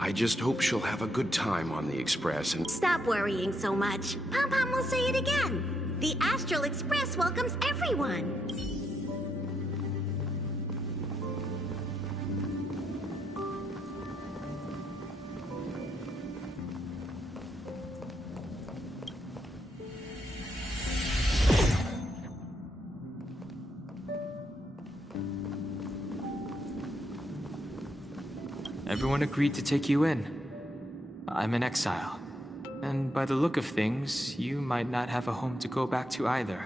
I just hope she'll have a good time on the Express and— Stop worrying so much. Pom-Pom will say it again. The Astral Express welcomes everyone. Everyone agreed to take you in. I'm in exile. And by the look of things, you might not have a home to go back to either.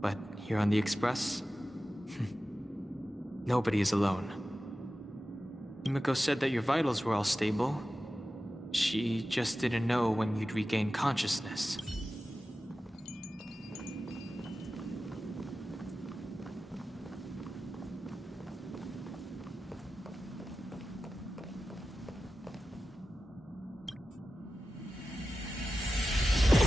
But here on the Express, nobody is alone. Himiko said that your vitals were all stable. She just didn't know when you'd regain consciousness.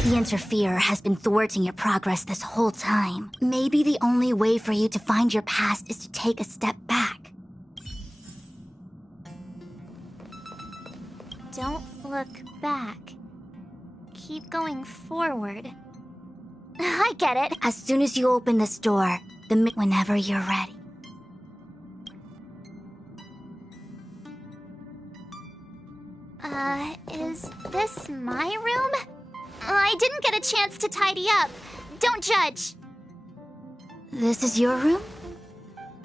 The Interferer has been thwarting your progress this whole time. Maybe the only way for you to find your past is to take a step back. Don't look back. Keep going forward. I get it. As soon as you open this door, whenever you're ready. Is this my room? I didn't get a chance to tidy up. Don't judge. This is your room?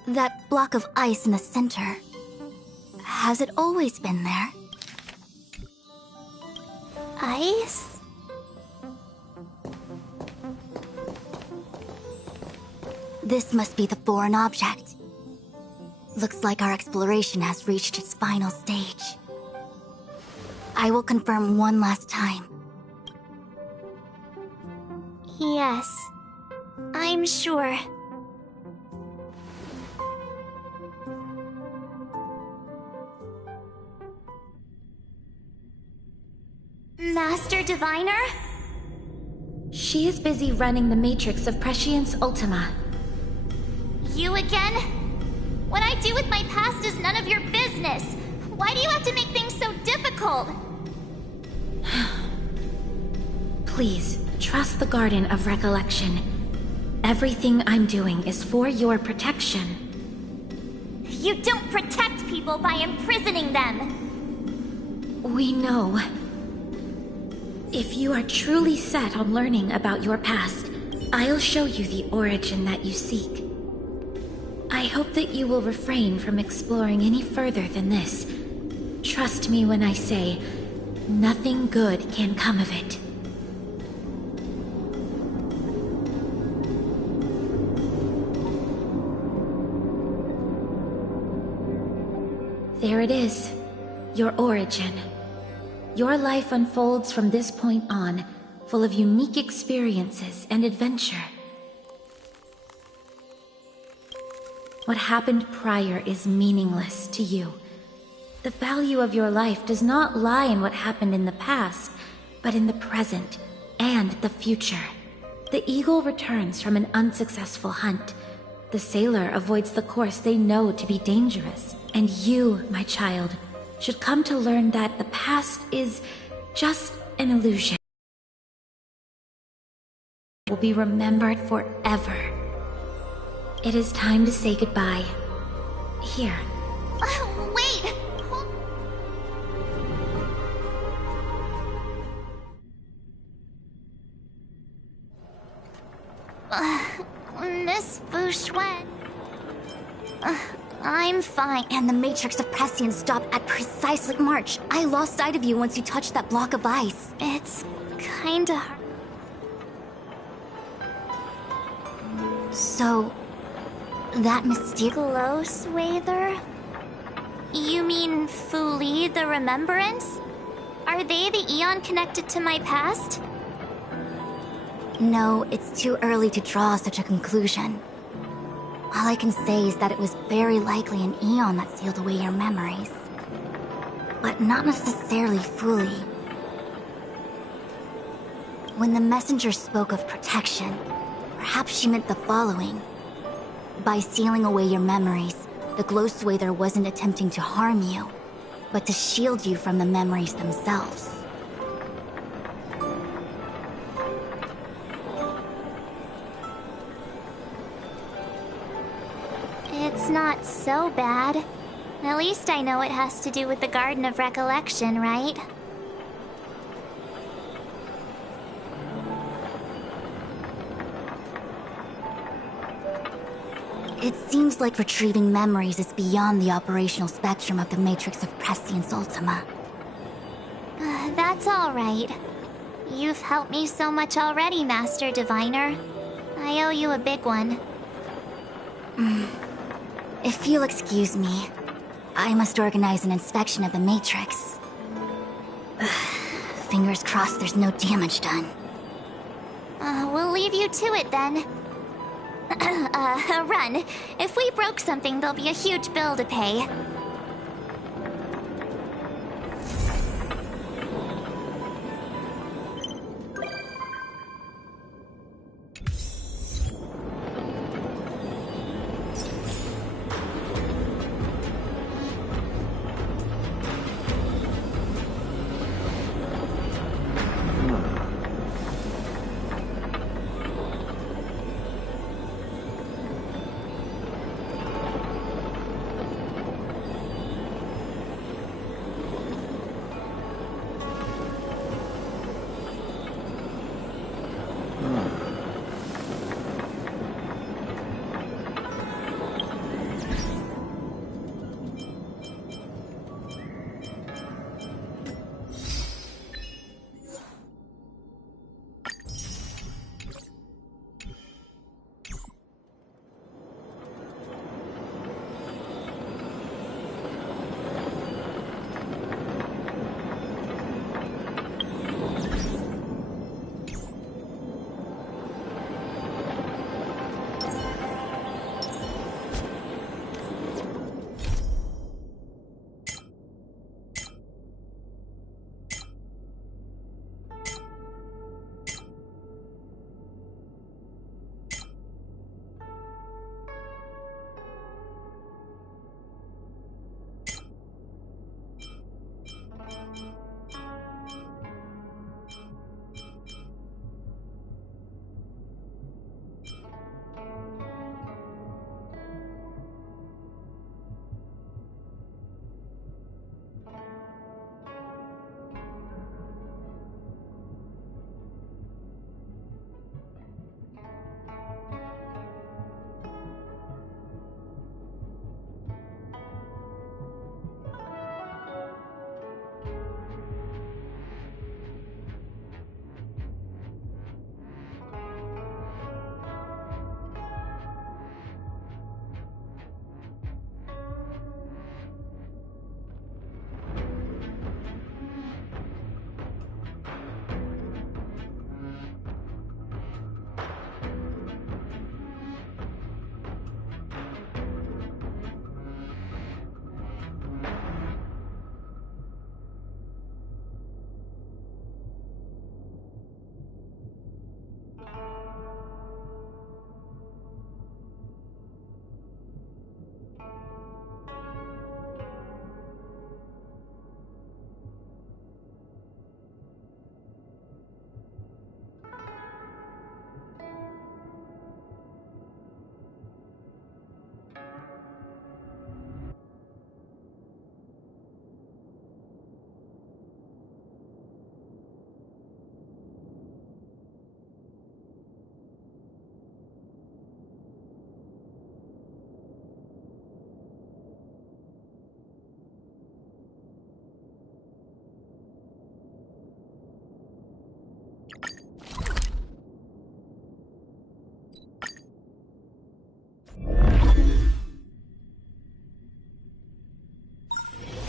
That block of ice in the center. Has it always been there? Ice? This must be the foreign object. Looks like our exploration has reached its final stage. I will confirm one last time. Yes, I'm sure. Master Diviner? She is busy running the Matrix of Prescience Ultima. You again? What I do with my past is none of your business. Why do you have to make things so difficult? Please, trust the Garden of Recollection. Everything I'm doing is for your protection. You don't protect people by imprisoning them! We know. If you are truly set on learning about your past, I'll show you the origin that you seek. I hope that you will refrain from exploring any further than this. Trust me when I say, nothing good can come of it. There it is, your origin. Your life unfolds from this point on, full of unique experiences and adventure. What happened prior is meaningless to you. The value of your life does not lie in what happened in the past, but in the present and the future. The eagle returns from an unsuccessful hunt. The sailor avoids the course they know to be dangerous. And you, my child, should come to learn that the past is just an illusion. It will be remembered forever. It is time to say goodbye. Here. Wait! Miss Bouchouette. I'm fine. And the Matrix of Prescience stopped at precisely March. I lost sight of you once you touched that block of ice. It's kinda hard. So, that mysterious... Glow Swather? You mean Fu Li, the Remembrance? Are they the Eon connected to my past? No, it's too early to draw such a conclusion. All I can say is that it was very likely an Eon that sealed away your memories. But not necessarily fully. When the messenger spoke of protection, perhaps she meant the following. By sealing away your memories, The glow swather wasn't attempting to harm you, but to shield you from the memories themselves. It's not so bad. At least I know it has to do with the Garden of Recollection, right? It seems like retrieving memories is beyond the operational spectrum of the Matrix of Prescience Ultima. That's all right. You've helped me so much already, Master Diviner. I owe you a big one. If you'll excuse me, I must organize an inspection of the Matrix. Fingers crossed there's no damage done. We'll leave you to it then. Run. If we broke something, there'll be a huge bill to pay.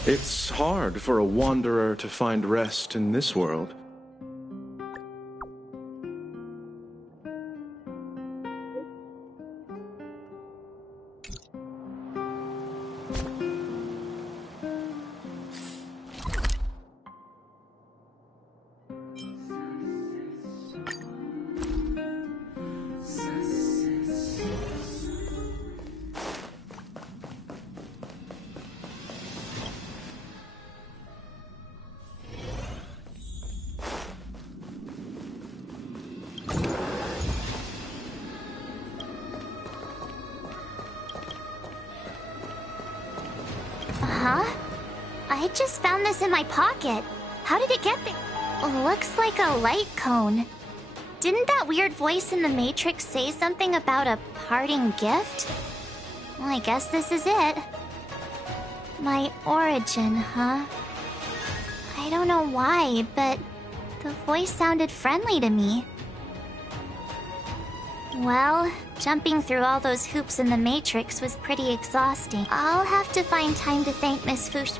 It's hard for a wanderer to find rest in this world. I just found this in my pocket. How did it get there? Looks like a light cone. Didn't that weird voice in the Matrix say something about a parting gift? Well, I guess this is it. My origin, huh? I don't know why, but the voice sounded friendly to me. Well, jumping through all those hoops in the Matrix was pretty exhausting. I'll have to find time to thank Miss Fush.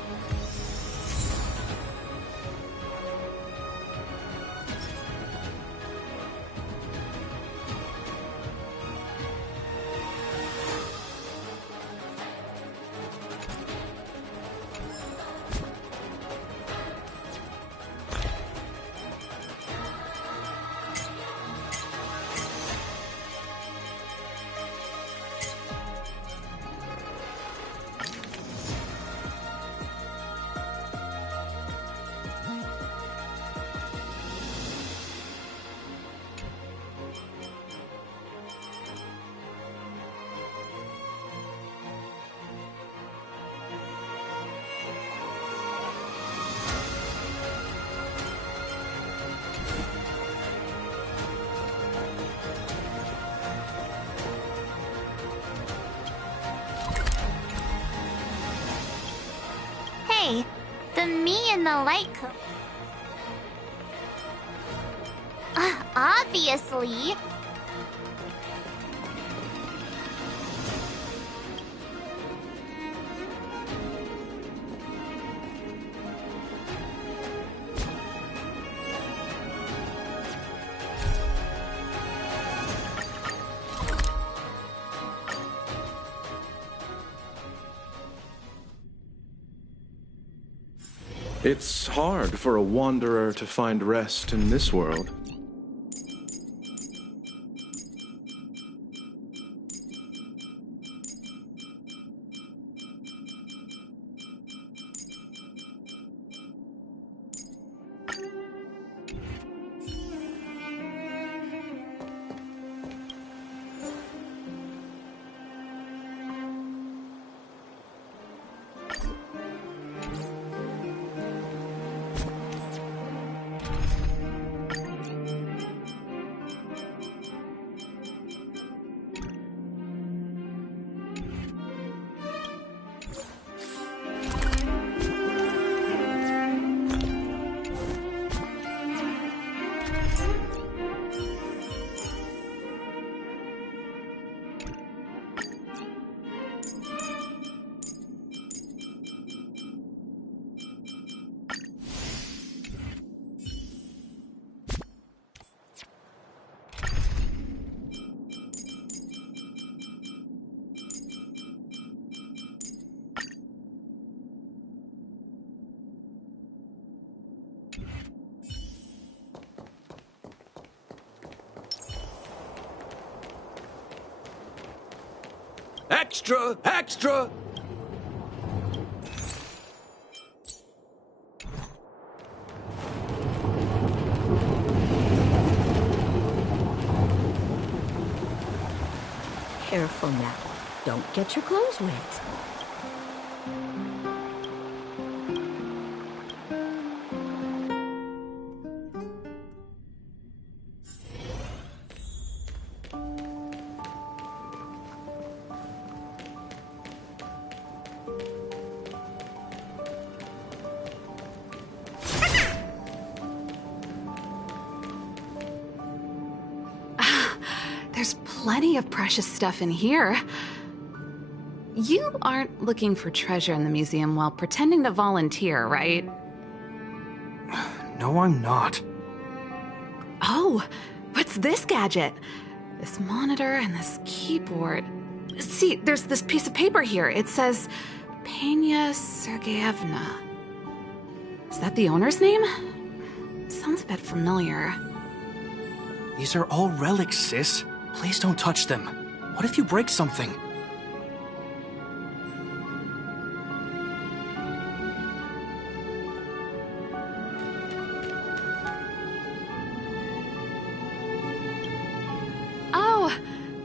Hey, the me in the light coat. Obviously. It's hard for a wanderer to find rest in this world. Extra! Extra! Careful now. Don't get your clothes wet. There's plenty of precious stuff in here. You aren't looking for treasure in the museum while pretending to volunteer, right? No, I'm not. Oh, what's this gadget? This monitor and this keyboard. See, there's this piece of paper here. It says Pena Sergeyevna. Is that the owner's name? Sounds a bit familiar. These are all relics, sis. Please don't touch them. What if you break something? Oh,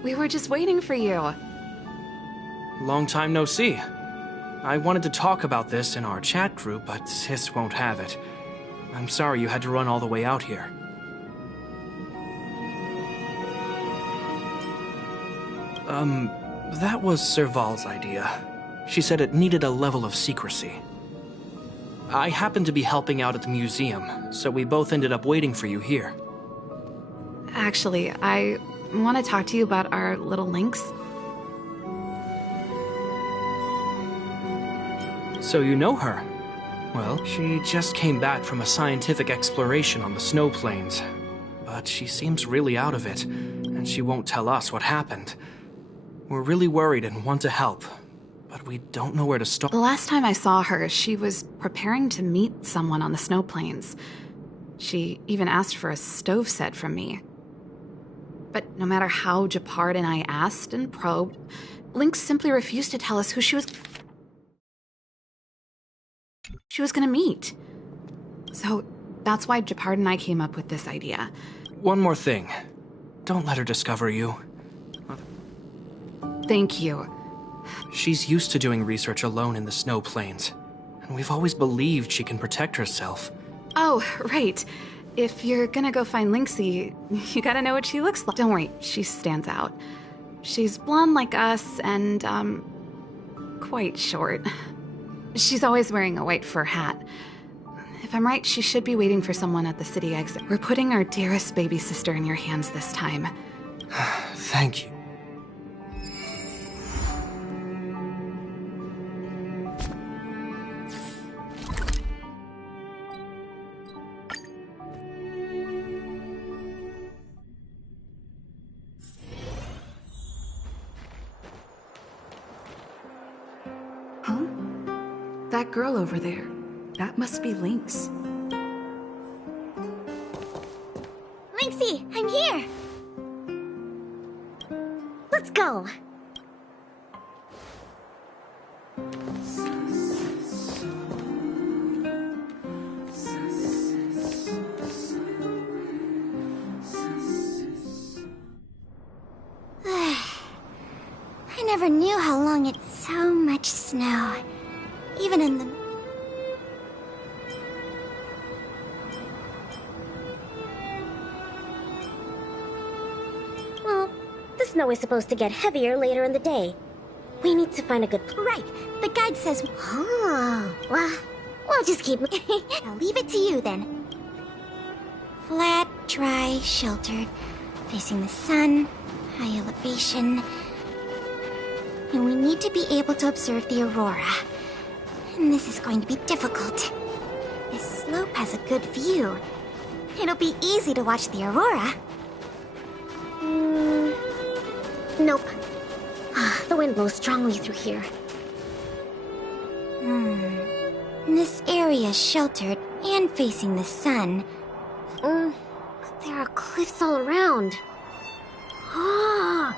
we were just waiting for you. Long time no see. I wanted to talk about this in our chat group, but Sis won't have it. I'm sorry you had to run all the way out here. That was Serval's idea. She said it needed a level of secrecy. I happened to be helping out at the museum, so we both ended up waiting for you here. Actually, I want to talk to you about our little lynx. So you know her? Well, she just came back from a scientific exploration on the snow plains. But she seems really out of it, and she won't tell us what happened. We're really worried and want to help, but we don't know where to start. The last time I saw her, she was preparing to meet someone on the snow plains. She even asked for a stove set from me. But no matter how Gepard and I asked and probed, Lynx simply refused to tell us who she was going to meet. So that's why Gepard and I came up with this idea. One more thing. Don't let her discover you. Thank you. She's used to doing research alone in the snow plains, and we've always believed she can protect herself. Oh, right. If you're gonna go find Lynxie, you gotta know what she looks like. Don't worry, she stands out. She's blonde like us and, quite short. She's always wearing a white fur hat. If I'm right, she should be waiting for someone at the city exit. We're putting our dearest baby sister in your hands this time. Thank you. That girl over there, that must be Lynx. Lynxie, I'm here! Let's go! I never knew how long it's so much snow. Even in the... Well, the snow is supposed to get heavier later in the day. We need to find a good... Right, the guide says... Oh, well, we'll just keep... I'll leave it to you then. Flat, dry, sheltered, facing the sun, high elevation... And we need to be able to observe the aurora. And this is going to be difficult. This slope has a good view. It'll be easy to watch the aurora. Nope. The wind blows strongly through here. This area is sheltered and facing the sun. But there are cliffs all around. Huh?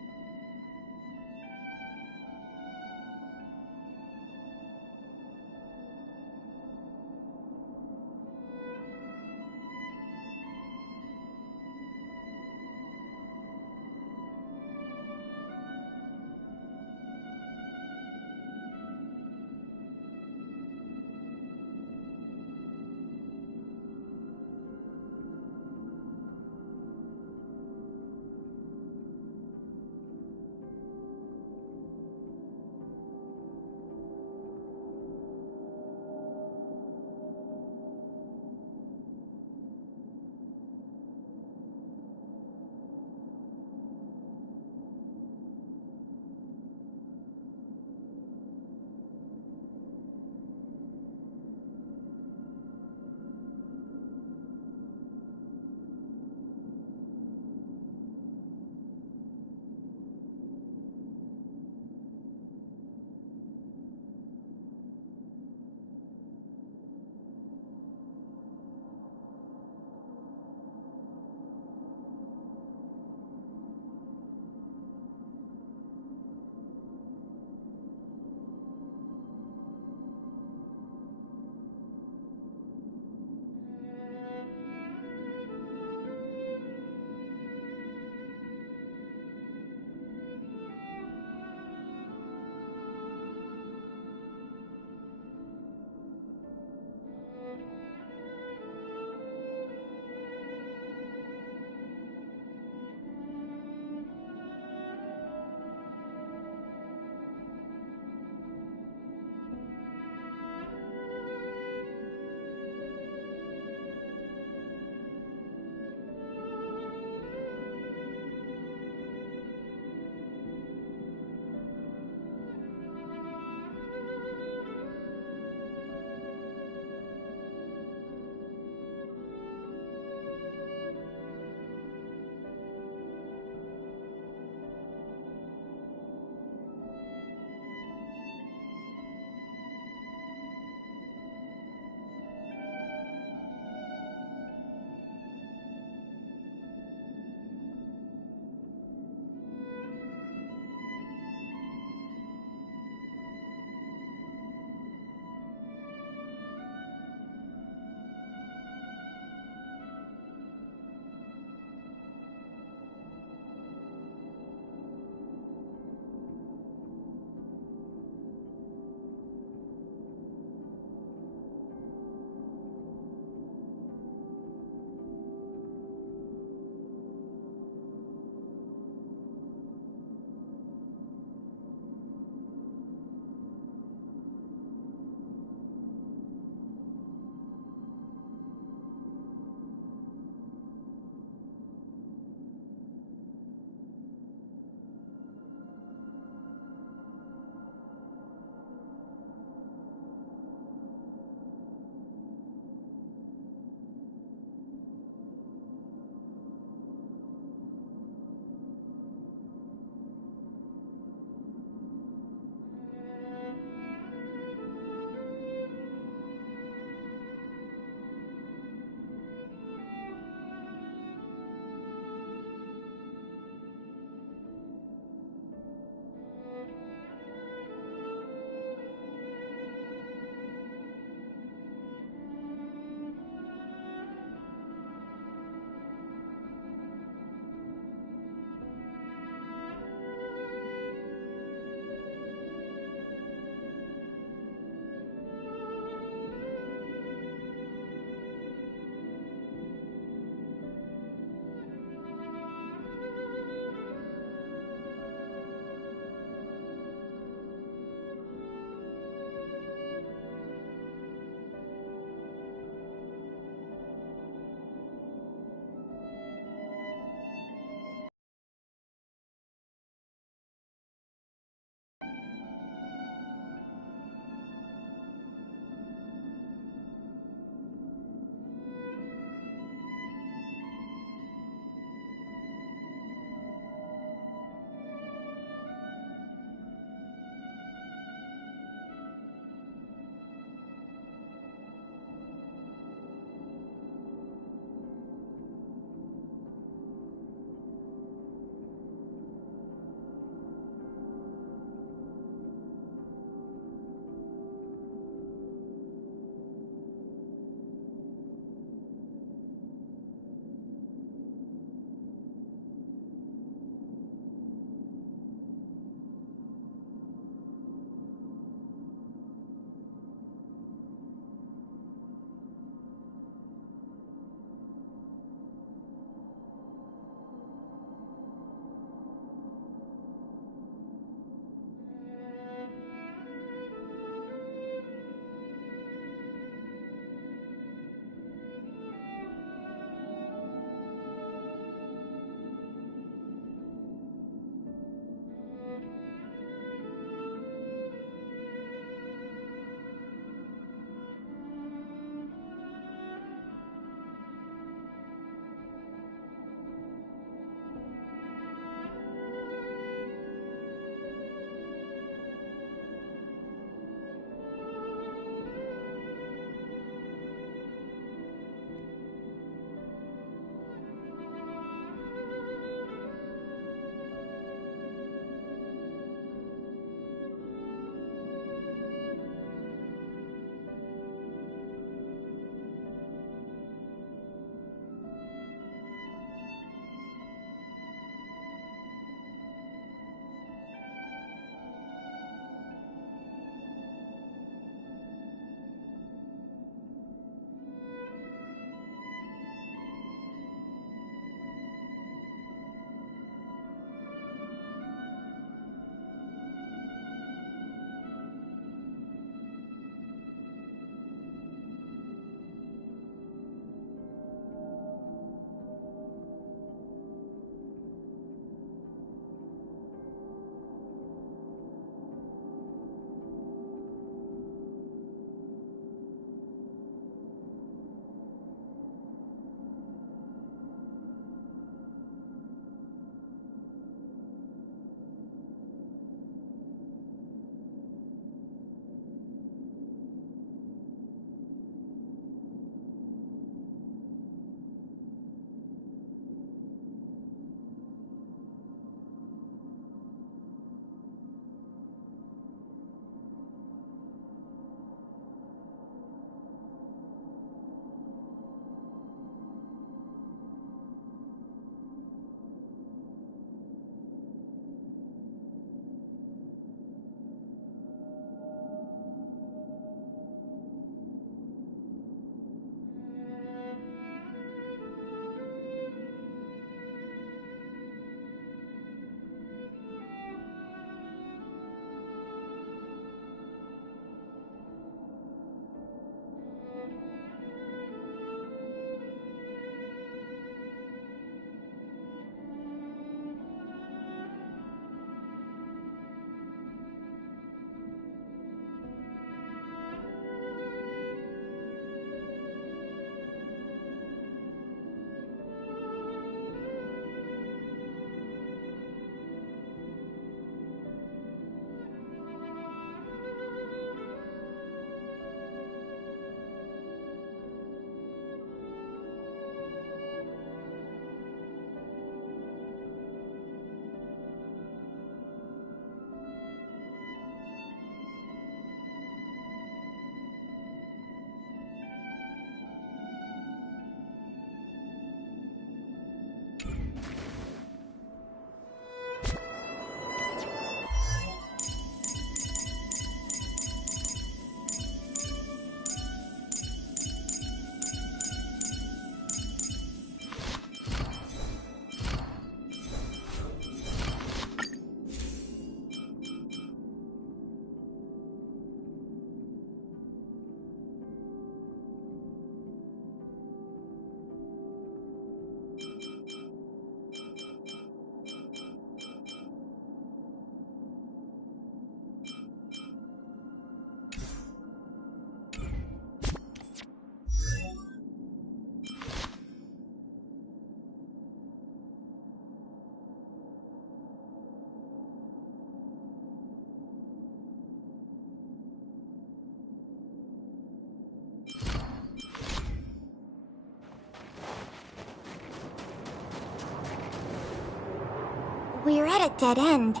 What a dead end.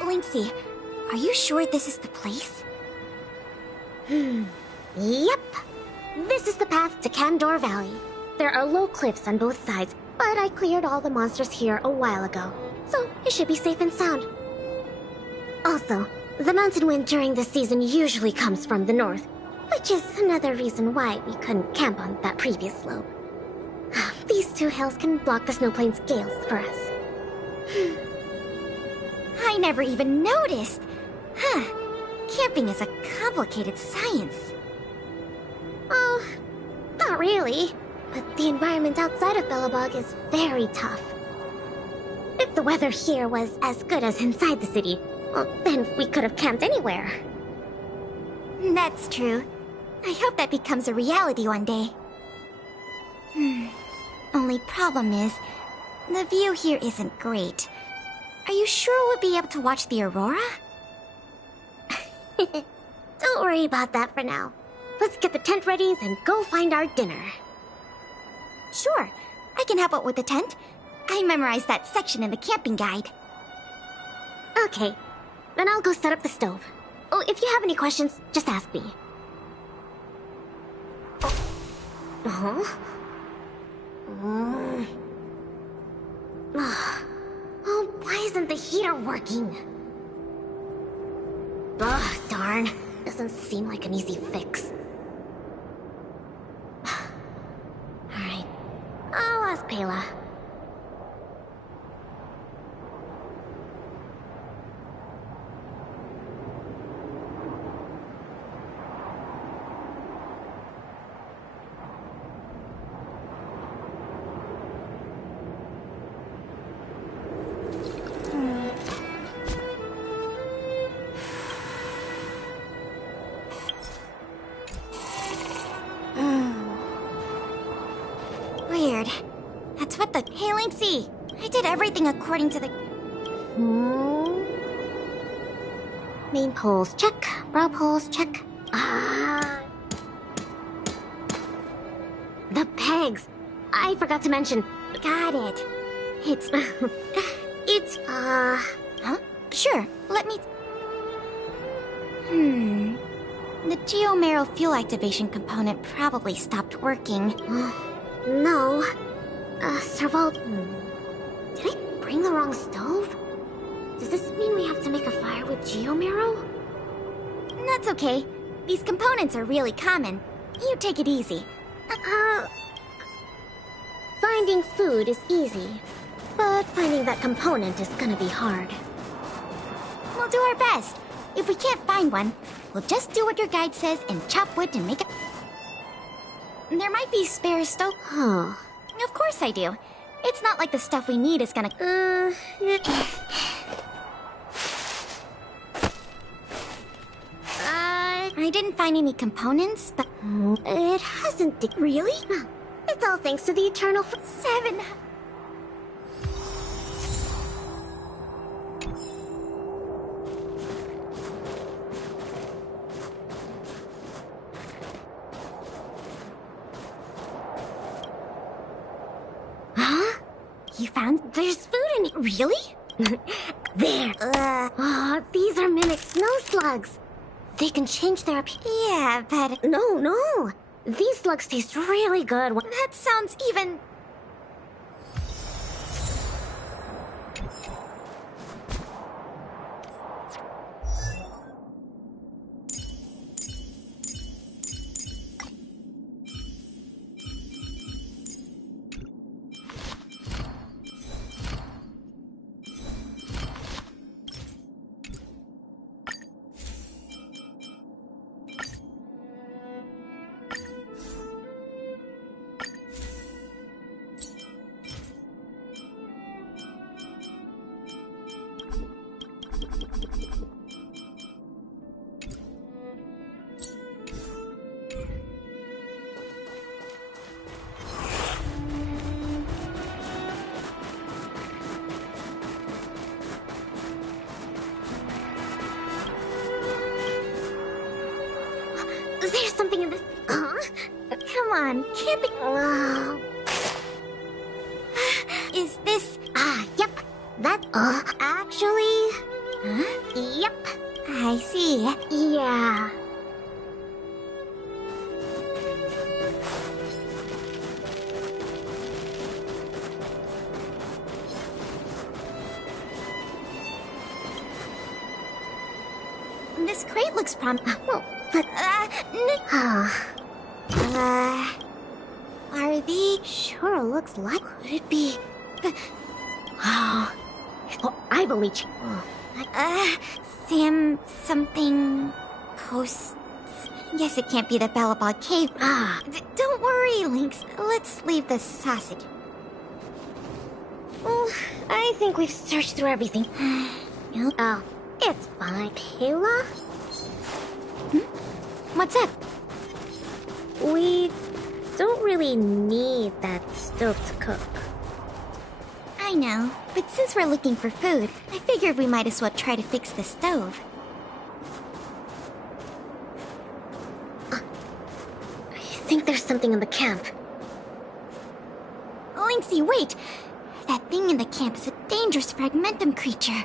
Lynxie, are you sure this is the place? Yep. This is the path to Kandor Valley. There are low cliffs on both sides, but I cleared all the monsters here a while ago, so it should be safe and sound. Also, the mountain wind during this season usually comes from the north, which is another reason why we couldn't camp on that previous slope. These two hills can block the snowplains' gales for us. I never even noticed. Huh. Camping is a complicated science. Oh, not really. But the environment outside of Belobog is very tough. If the weather here was as good as inside the city, well, then we could have camped anywhere. That's true. I hope that becomes a reality one day. Only problem is, the view here isn't great. Are you sure we'll be able to watch the aurora? Don't worry about that for now. Let's get the tent ready, then go find our dinner. Sure, I can help out with the tent. I memorized that section in the camping guide. Okay, then I'll go set up the stove. Oh, if you have any questions, just ask me. Oh, why isn't the heater working? Ugh, darn. Doesn't seem like an easy fix. Alright, I'll ask Pela. Weird. That's what the... Hey, Lynxie! I did everything according to the... Main poles, check. Brow poles, check. The pegs! I forgot to mention. Got it. It's... Huh? Sure, let me... The Geomero fuel activation component probably stopped working. No. Servald... Did I bring the wrong stove? Does this mean we have to make a fire with Geomero? That's okay. These components are really common. You take it easy. Finding food is easy, but finding that component is gonna be hard. We'll do our best. If we can't find one, we'll just do what your guide says and chop wood to make it. There might be spare stove. Huh. Of course I do. It's not like the stuff we need is gonna... I didn't find any components, but... It hasn't... Really? It's all thanks to the Eternal... 7... Huh? You found... There's food in it. Really? There. These are mimic snow slugs. They can change their... Yeah, but... No. These slugs taste really good. That sounds even... There's something in this... Come on, camping... Is this... yep. That... actually... Huh? Yep. I see. Yeah. This crate looks Well, but... are these... Sure looks like... Could it be... Oh, I believe you. Sam... something... Coast... Yes, it can't be the Balabog Cave. Don't worry, Lynx. Let's leave the sausage. Well, I think we've searched through everything. Oh, it's fine. Pela? What's up? We don't really need that stove to cook. I know, but since we're looking for food, I figured we might as well try to fix the stove. I think there's something in the camp. Lynxie, wait! That thing in the camp is a dangerous fragmentum creature.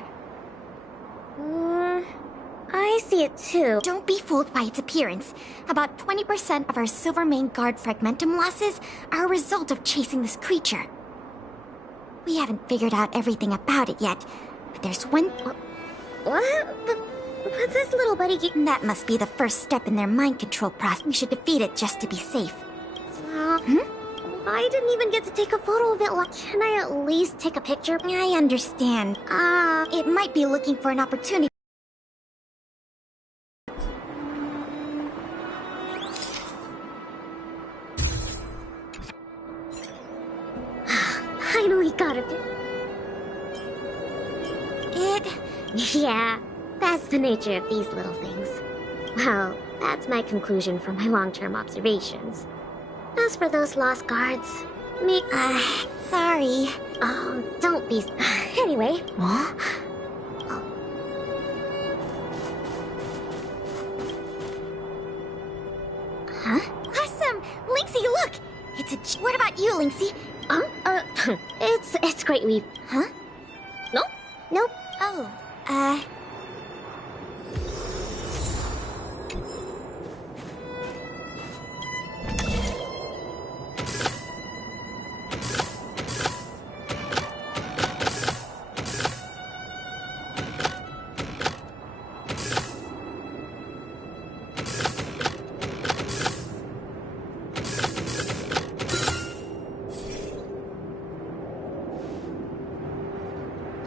I see it too. Don't be fooled by its appearance. About 20% of our Silvermane Guard fragmentum losses are a result of chasing this creature. We haven't figured out everything about it yet, but there's one... What? But this little buddy... That must be the first step in their mind control process. We should defeat it just to be safe. I didn't even get to take a photo of it. Can I at least take a picture? I understand. It might be looking for an opportunity. Finally got it. Yeah, that's the nature of these little things. Well, that's my conclusion from my long-term observations. As for those lost guards, sorry. Oh, don't be... Anyway. What? Huh? Awesome! Lynxie, look! It's a... What about you, Lynxie? It's great we... Huh? Nope. Nope. Oh,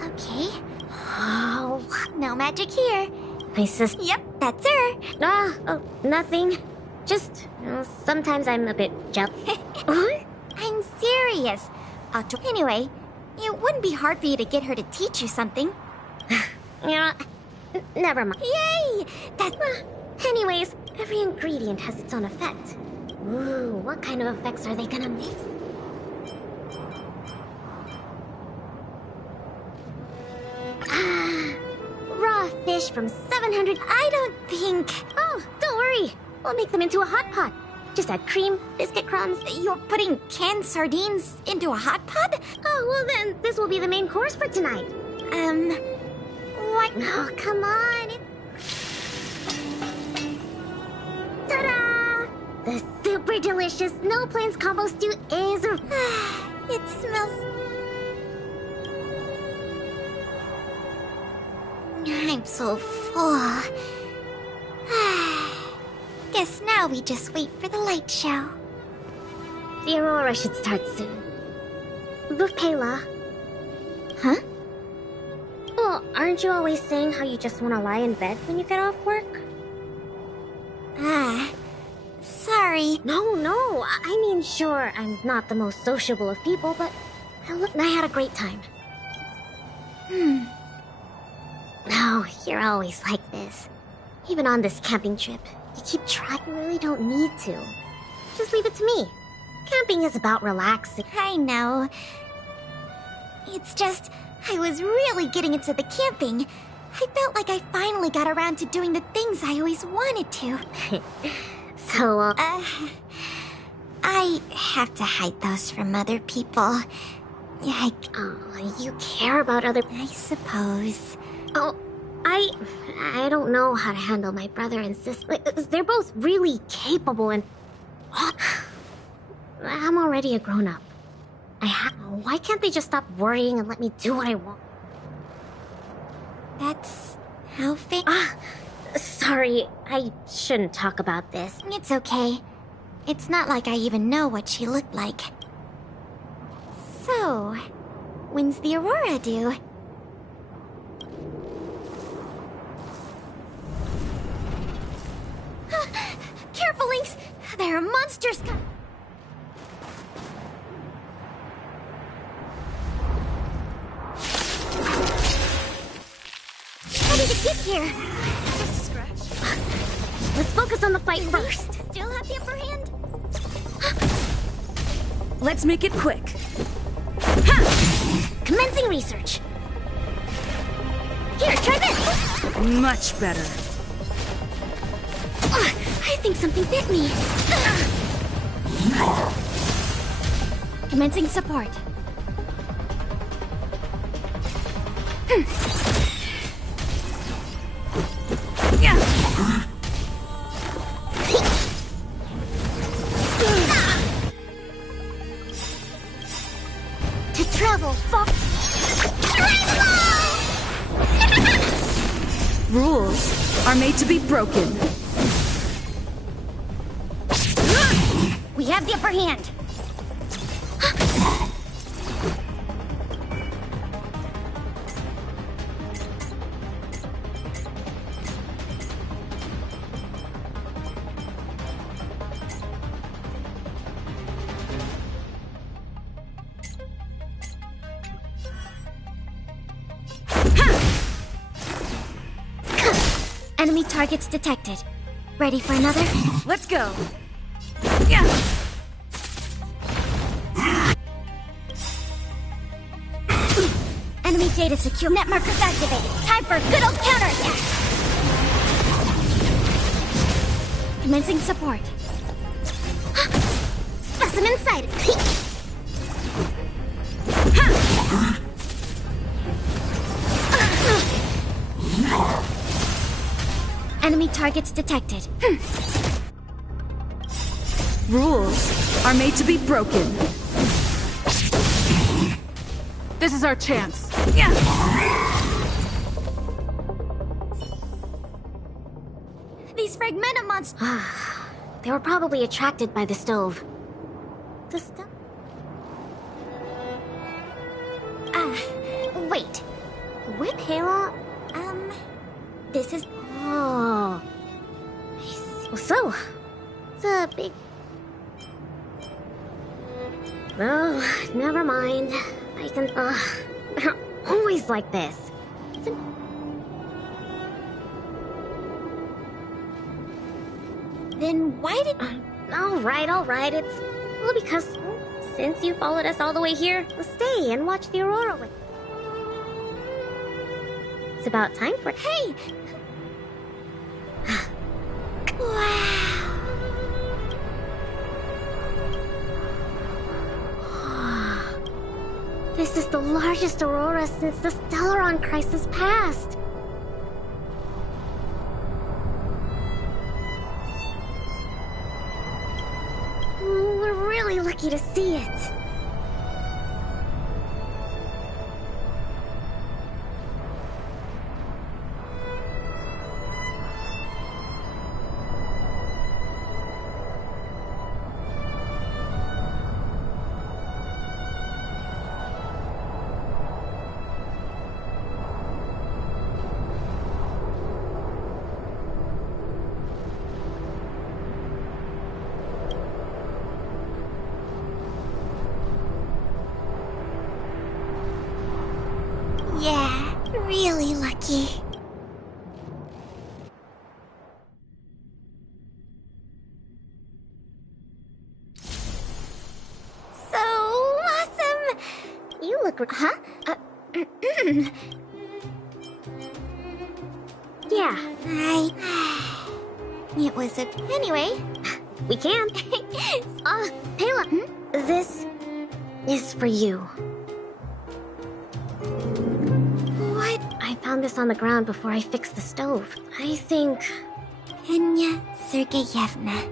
okay. Oh, No magic here. my sister... Yep, that's her. Nothing. Just, sometimes I'm a bit jealous. I'm serious. Anyway, it wouldn't be hard for you to get her to teach you something. Never mind. Yay! That's... Anyways, every ingredient has its own effect. Ooh, what kind of effects are they gonna make? Raw fish from 700... I don't think... Oh, don't worry. We'll make them into a hot pot. Just add cream, biscuit crumbs. You're putting canned sardines into a hot pot? Oh, well then, this will be the main course for tonight. What? Oh, come on. Ta-da! The super delicious Snow Plains combo stew is... It smells... I'm so full. Guess now we just wait for the light show. The aurora should start soon. But Pela... Huh? Well, aren't you always saying how you just want to lie in bed when you get off work? Sorry. No. I mean, sure, I'm not the most sociable of people, but I had a great time. No, you're always like this. Even on this camping trip, you keep trying. You really don't need to. Just leave it to me. Camping is about relaxing. I know. It's just, I was really getting into the camping. I felt like I finally got around to doing the things I always wanted to. So, I have to hide those from other people. Oh, you care about other... I suppose. Oh, I don't know how to handle my brother and sister. They're both really capable and... I'm already a grown-up. Why can't they just stop worrying and let me do what I want? That's how Sorry, I shouldn't talk about this. It's okay. It's not like I even know what she looked like. So, when's the Aurora due? Careful, Lynx! There are monsters coming! How did it get here? Just a scratch. Let's focus on the fight first. Still have the upper hand? Let's make it quick. Commencing research. Here, try this. Much better. I think something bit me. Commencing support. To travel far. Rules are made to be broken. We have the upper hand. Enemy targets detected. Ready for another? Let's go. Enemy data secure. Net markers activated. Time for a good old counterattack. Commencing support. Specimen sighted. Enemy targets detected. Rules are made to be broken. This is our chance. These fragmenta monsters. They were probably attracted by the stove. The stove? Wait. Whip Halo? This is... Oh. So, it's a big... Oh, never mind. I can... They're always like this. Then why did... All right. It's... Well, because since you followed us all the way here, stay and watch the Aurora with... It's about time for... Hey! Wow! This is the largest aurora since the Stellaron crisis passed. We're really lucky to see it. Yeah, really lucky. So awesome! You look... Huh? Yeah. It was a... Anyway. We can. Pela, this is for you. found this on the ground before I fixed the stove. I think... Penya Sergeyevna.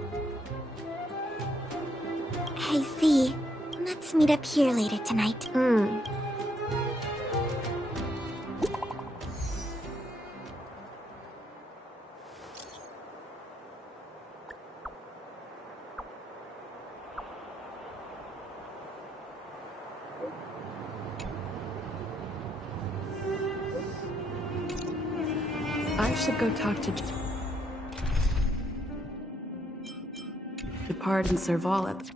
I see. Let's meet up here later tonight. I should go talk to Gepard and Serval at the...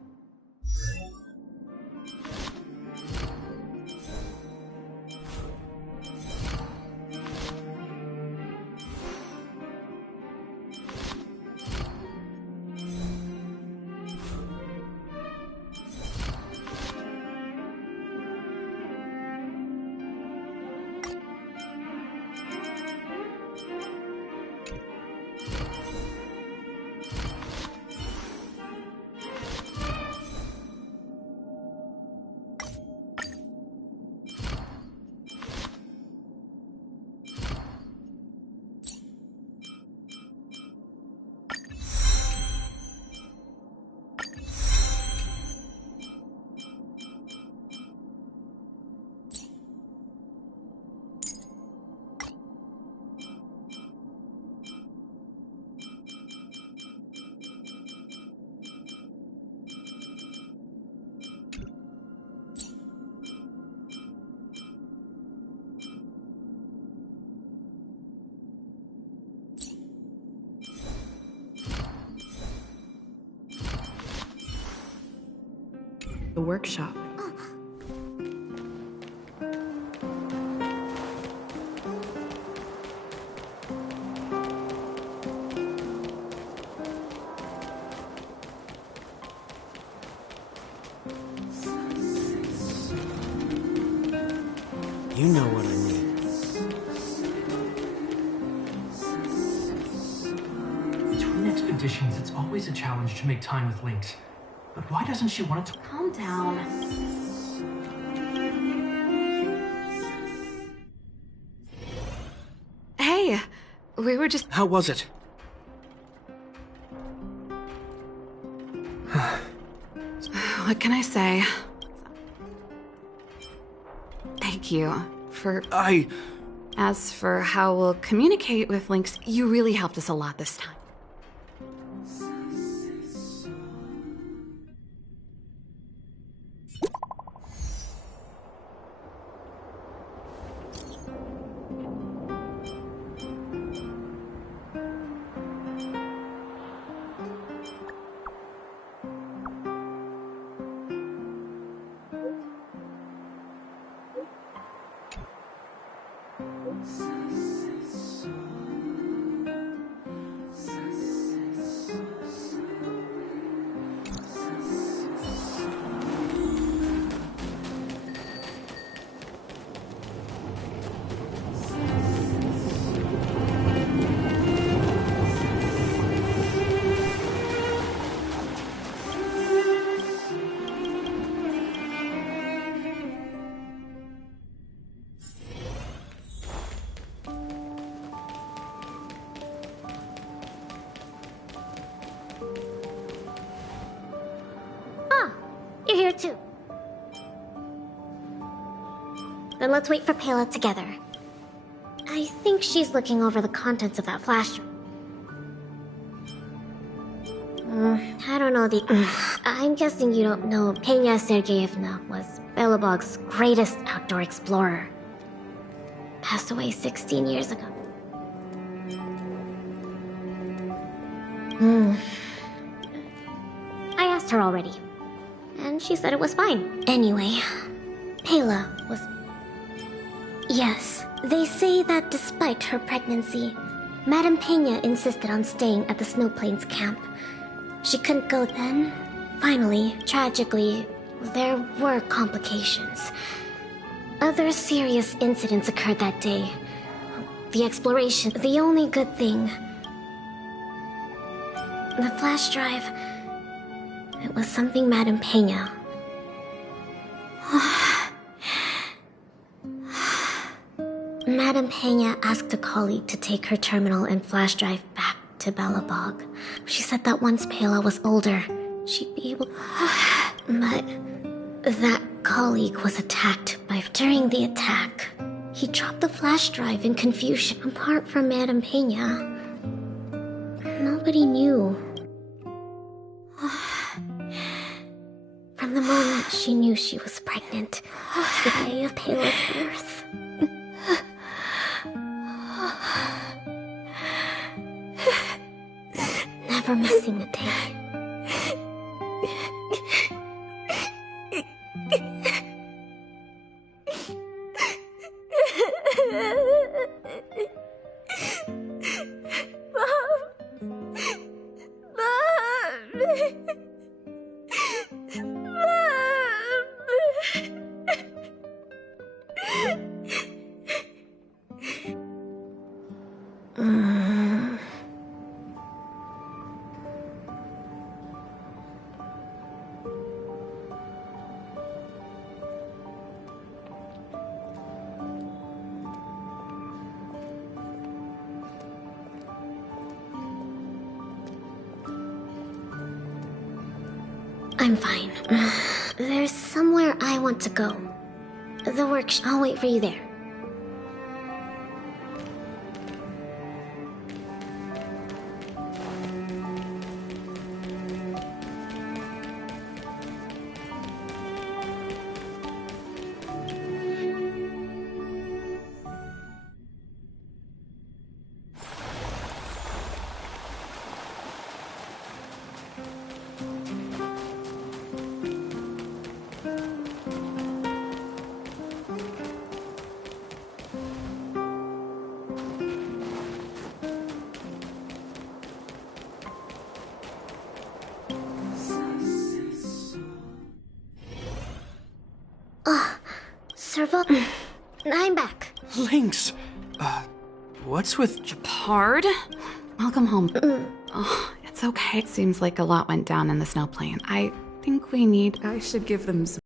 workshop. You know what I mean. Between expeditions, it's always a challenge to make time with Lynx. But why doesn't she want to... Calm down. Hey, we were just... How was it? What can I say? Thank you for... As for how we'll communicate with Lynx, you really helped us a lot this time. You're here too. Then let's wait for Pela together. I think she's looking over the contents of that flash drive. I don't know I'm guessing you don't know Penya Sergeyevna was Belobog's greatest outdoor explorer. Passed away 16 years ago. I asked her already. And she said it was fine. Anyway, Pela was... Yes, they say that despite her pregnancy, Madame Pena insisted on staying at the Snow Plains camp. She couldn't go then. Finally, tragically, there were complications. Other serious incidents occurred that day. The exploration, the only good thing. The flash drive... It was something Madame Pena. Madame Pena asked a colleague to take her terminal and flash drive back to Belobog. She said that once Pela was older, she'd be able... But that colleague was attacked by... During the attack, he dropped the flash drive in confusion. Apart from Madame Pena, nobody knew. From the moment she knew she was pregnant to the day of Pela's birth. Never missing a day. I'm fine. There's somewhere I want to go. The workshop. I'll wait for you there. Servo, I'm back. Lynx! What's with... Gepard? Welcome home. Oh, it's okay. It seems like a lot went down in the snow plane. I think we need... I should give them some...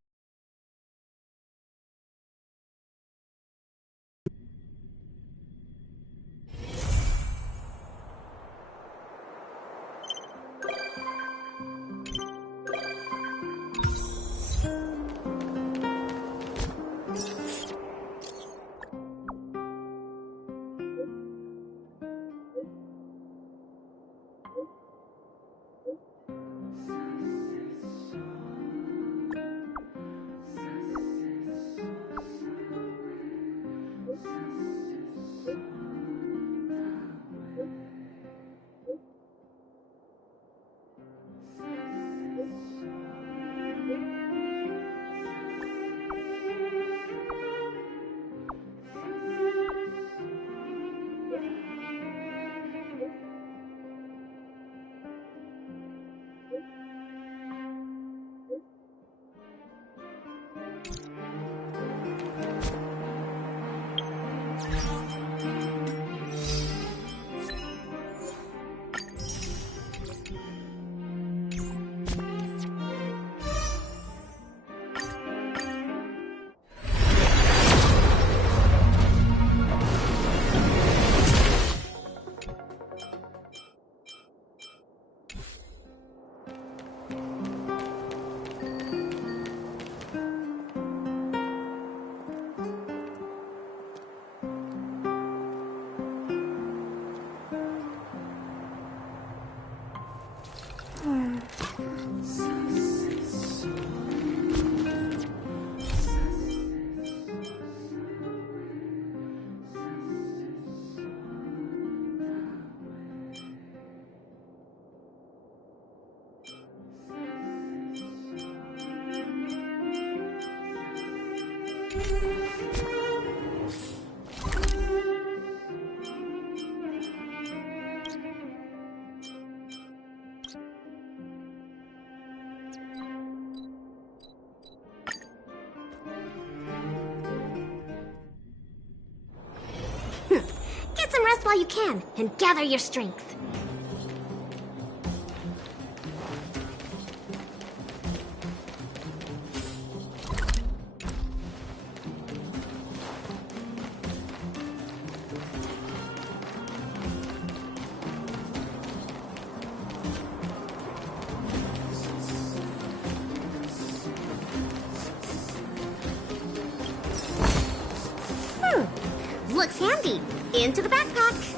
Get some rest while you can, and gather your strength. handy. Into the backpack.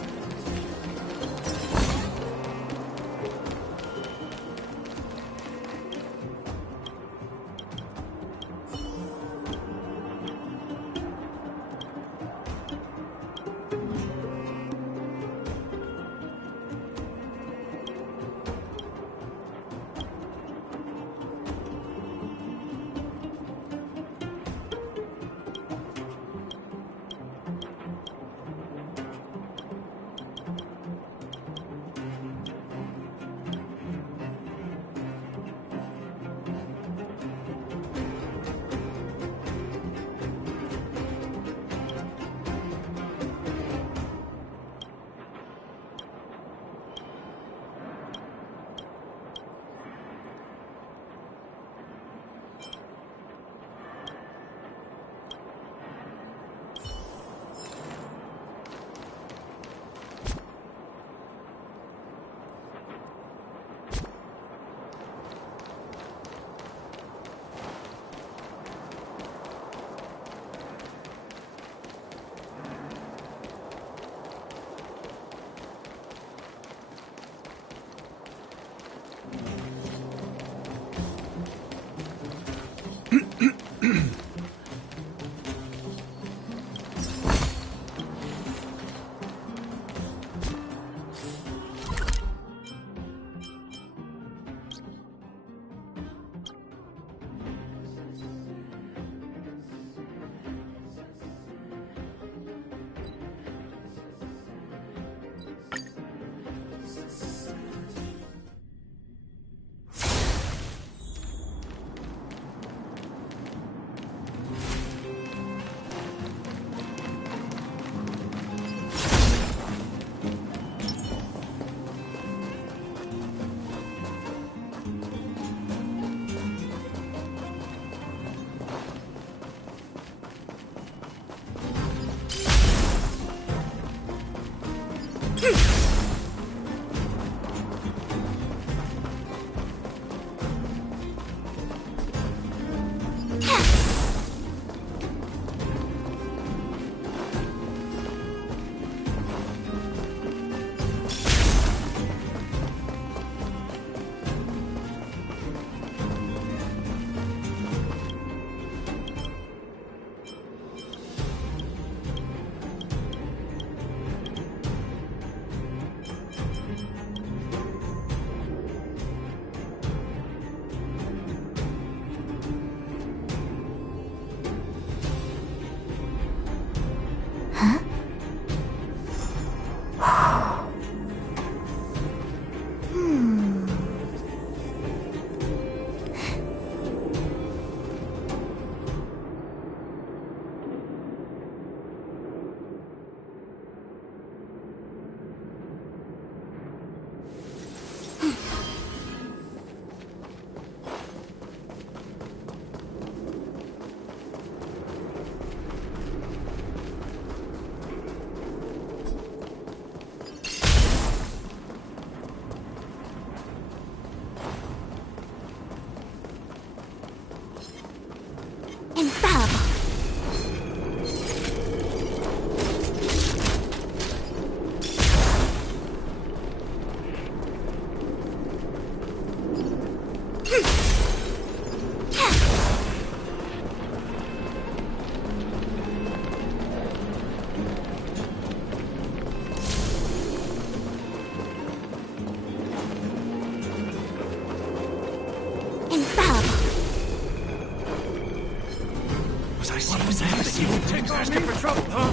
Asking for trouble, huh?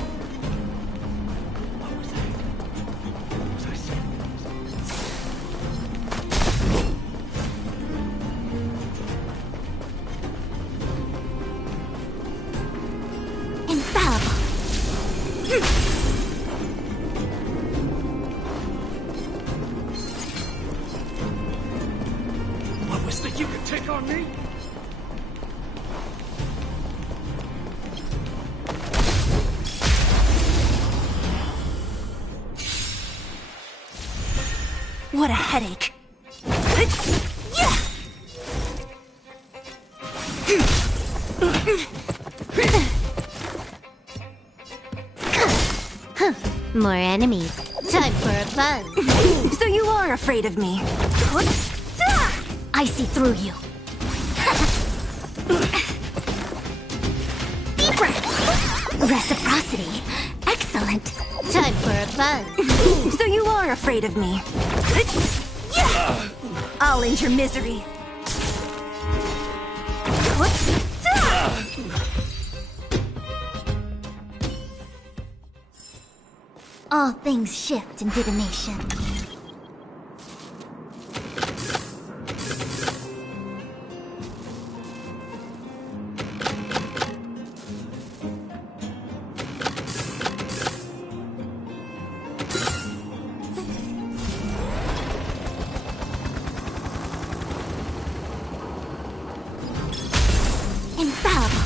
What was that you could take on me? What a headache. More enemies. Time for a buzz. So you are afraid of me. I see through you. Deep breath. Reciprocity. Excellent. Time for a buzz. So you are afraid of me. I'll end your misery. All things shift in divination. Infallible.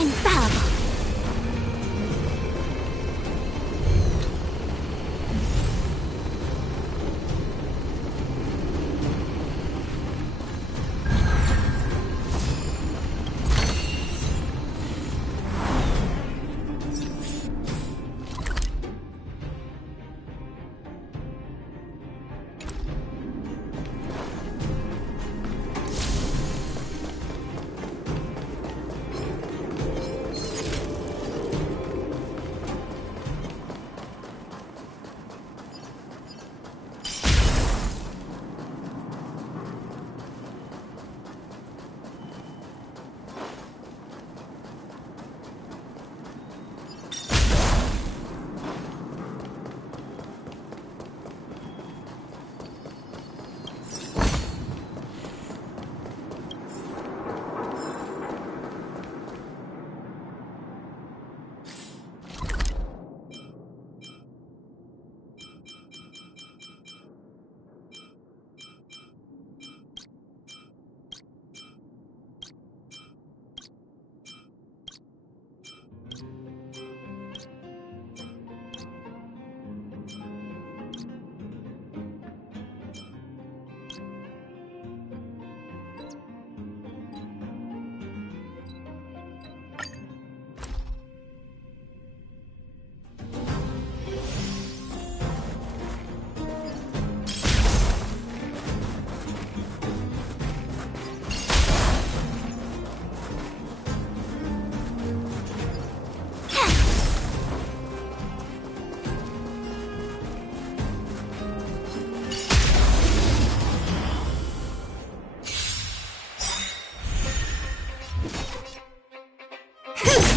Infallible.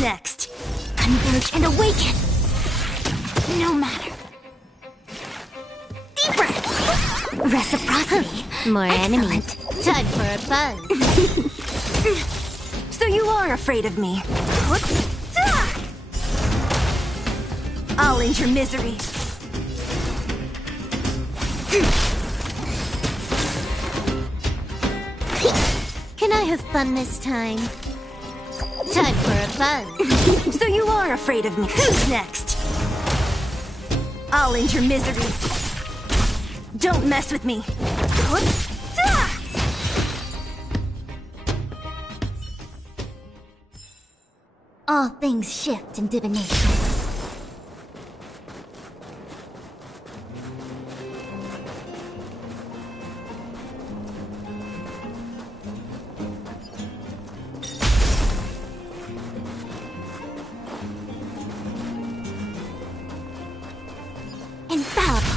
Next. Converge and awaken. No matter. Deep breath. Reciprocity. More Excellent. enemies. Time for a buzz. So you are afraid of me. I'll end your misery. Can I have fun this time? Time for a buzz. So you are afraid of me. Who's next? I'll end your misery. Don't mess with me. All things shift in divination. Infallible.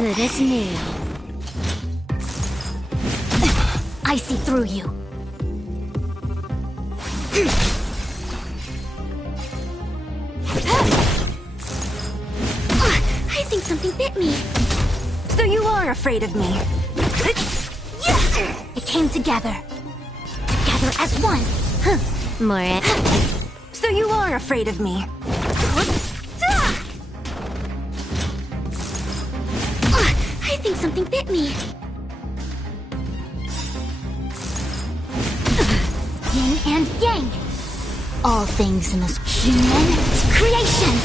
good as new. I see through you. I think something bit me. So you are afraid of me. It came together. Together as one. More. So you are afraid of me. I think something bit me. Yin and yang. All things in this human creations.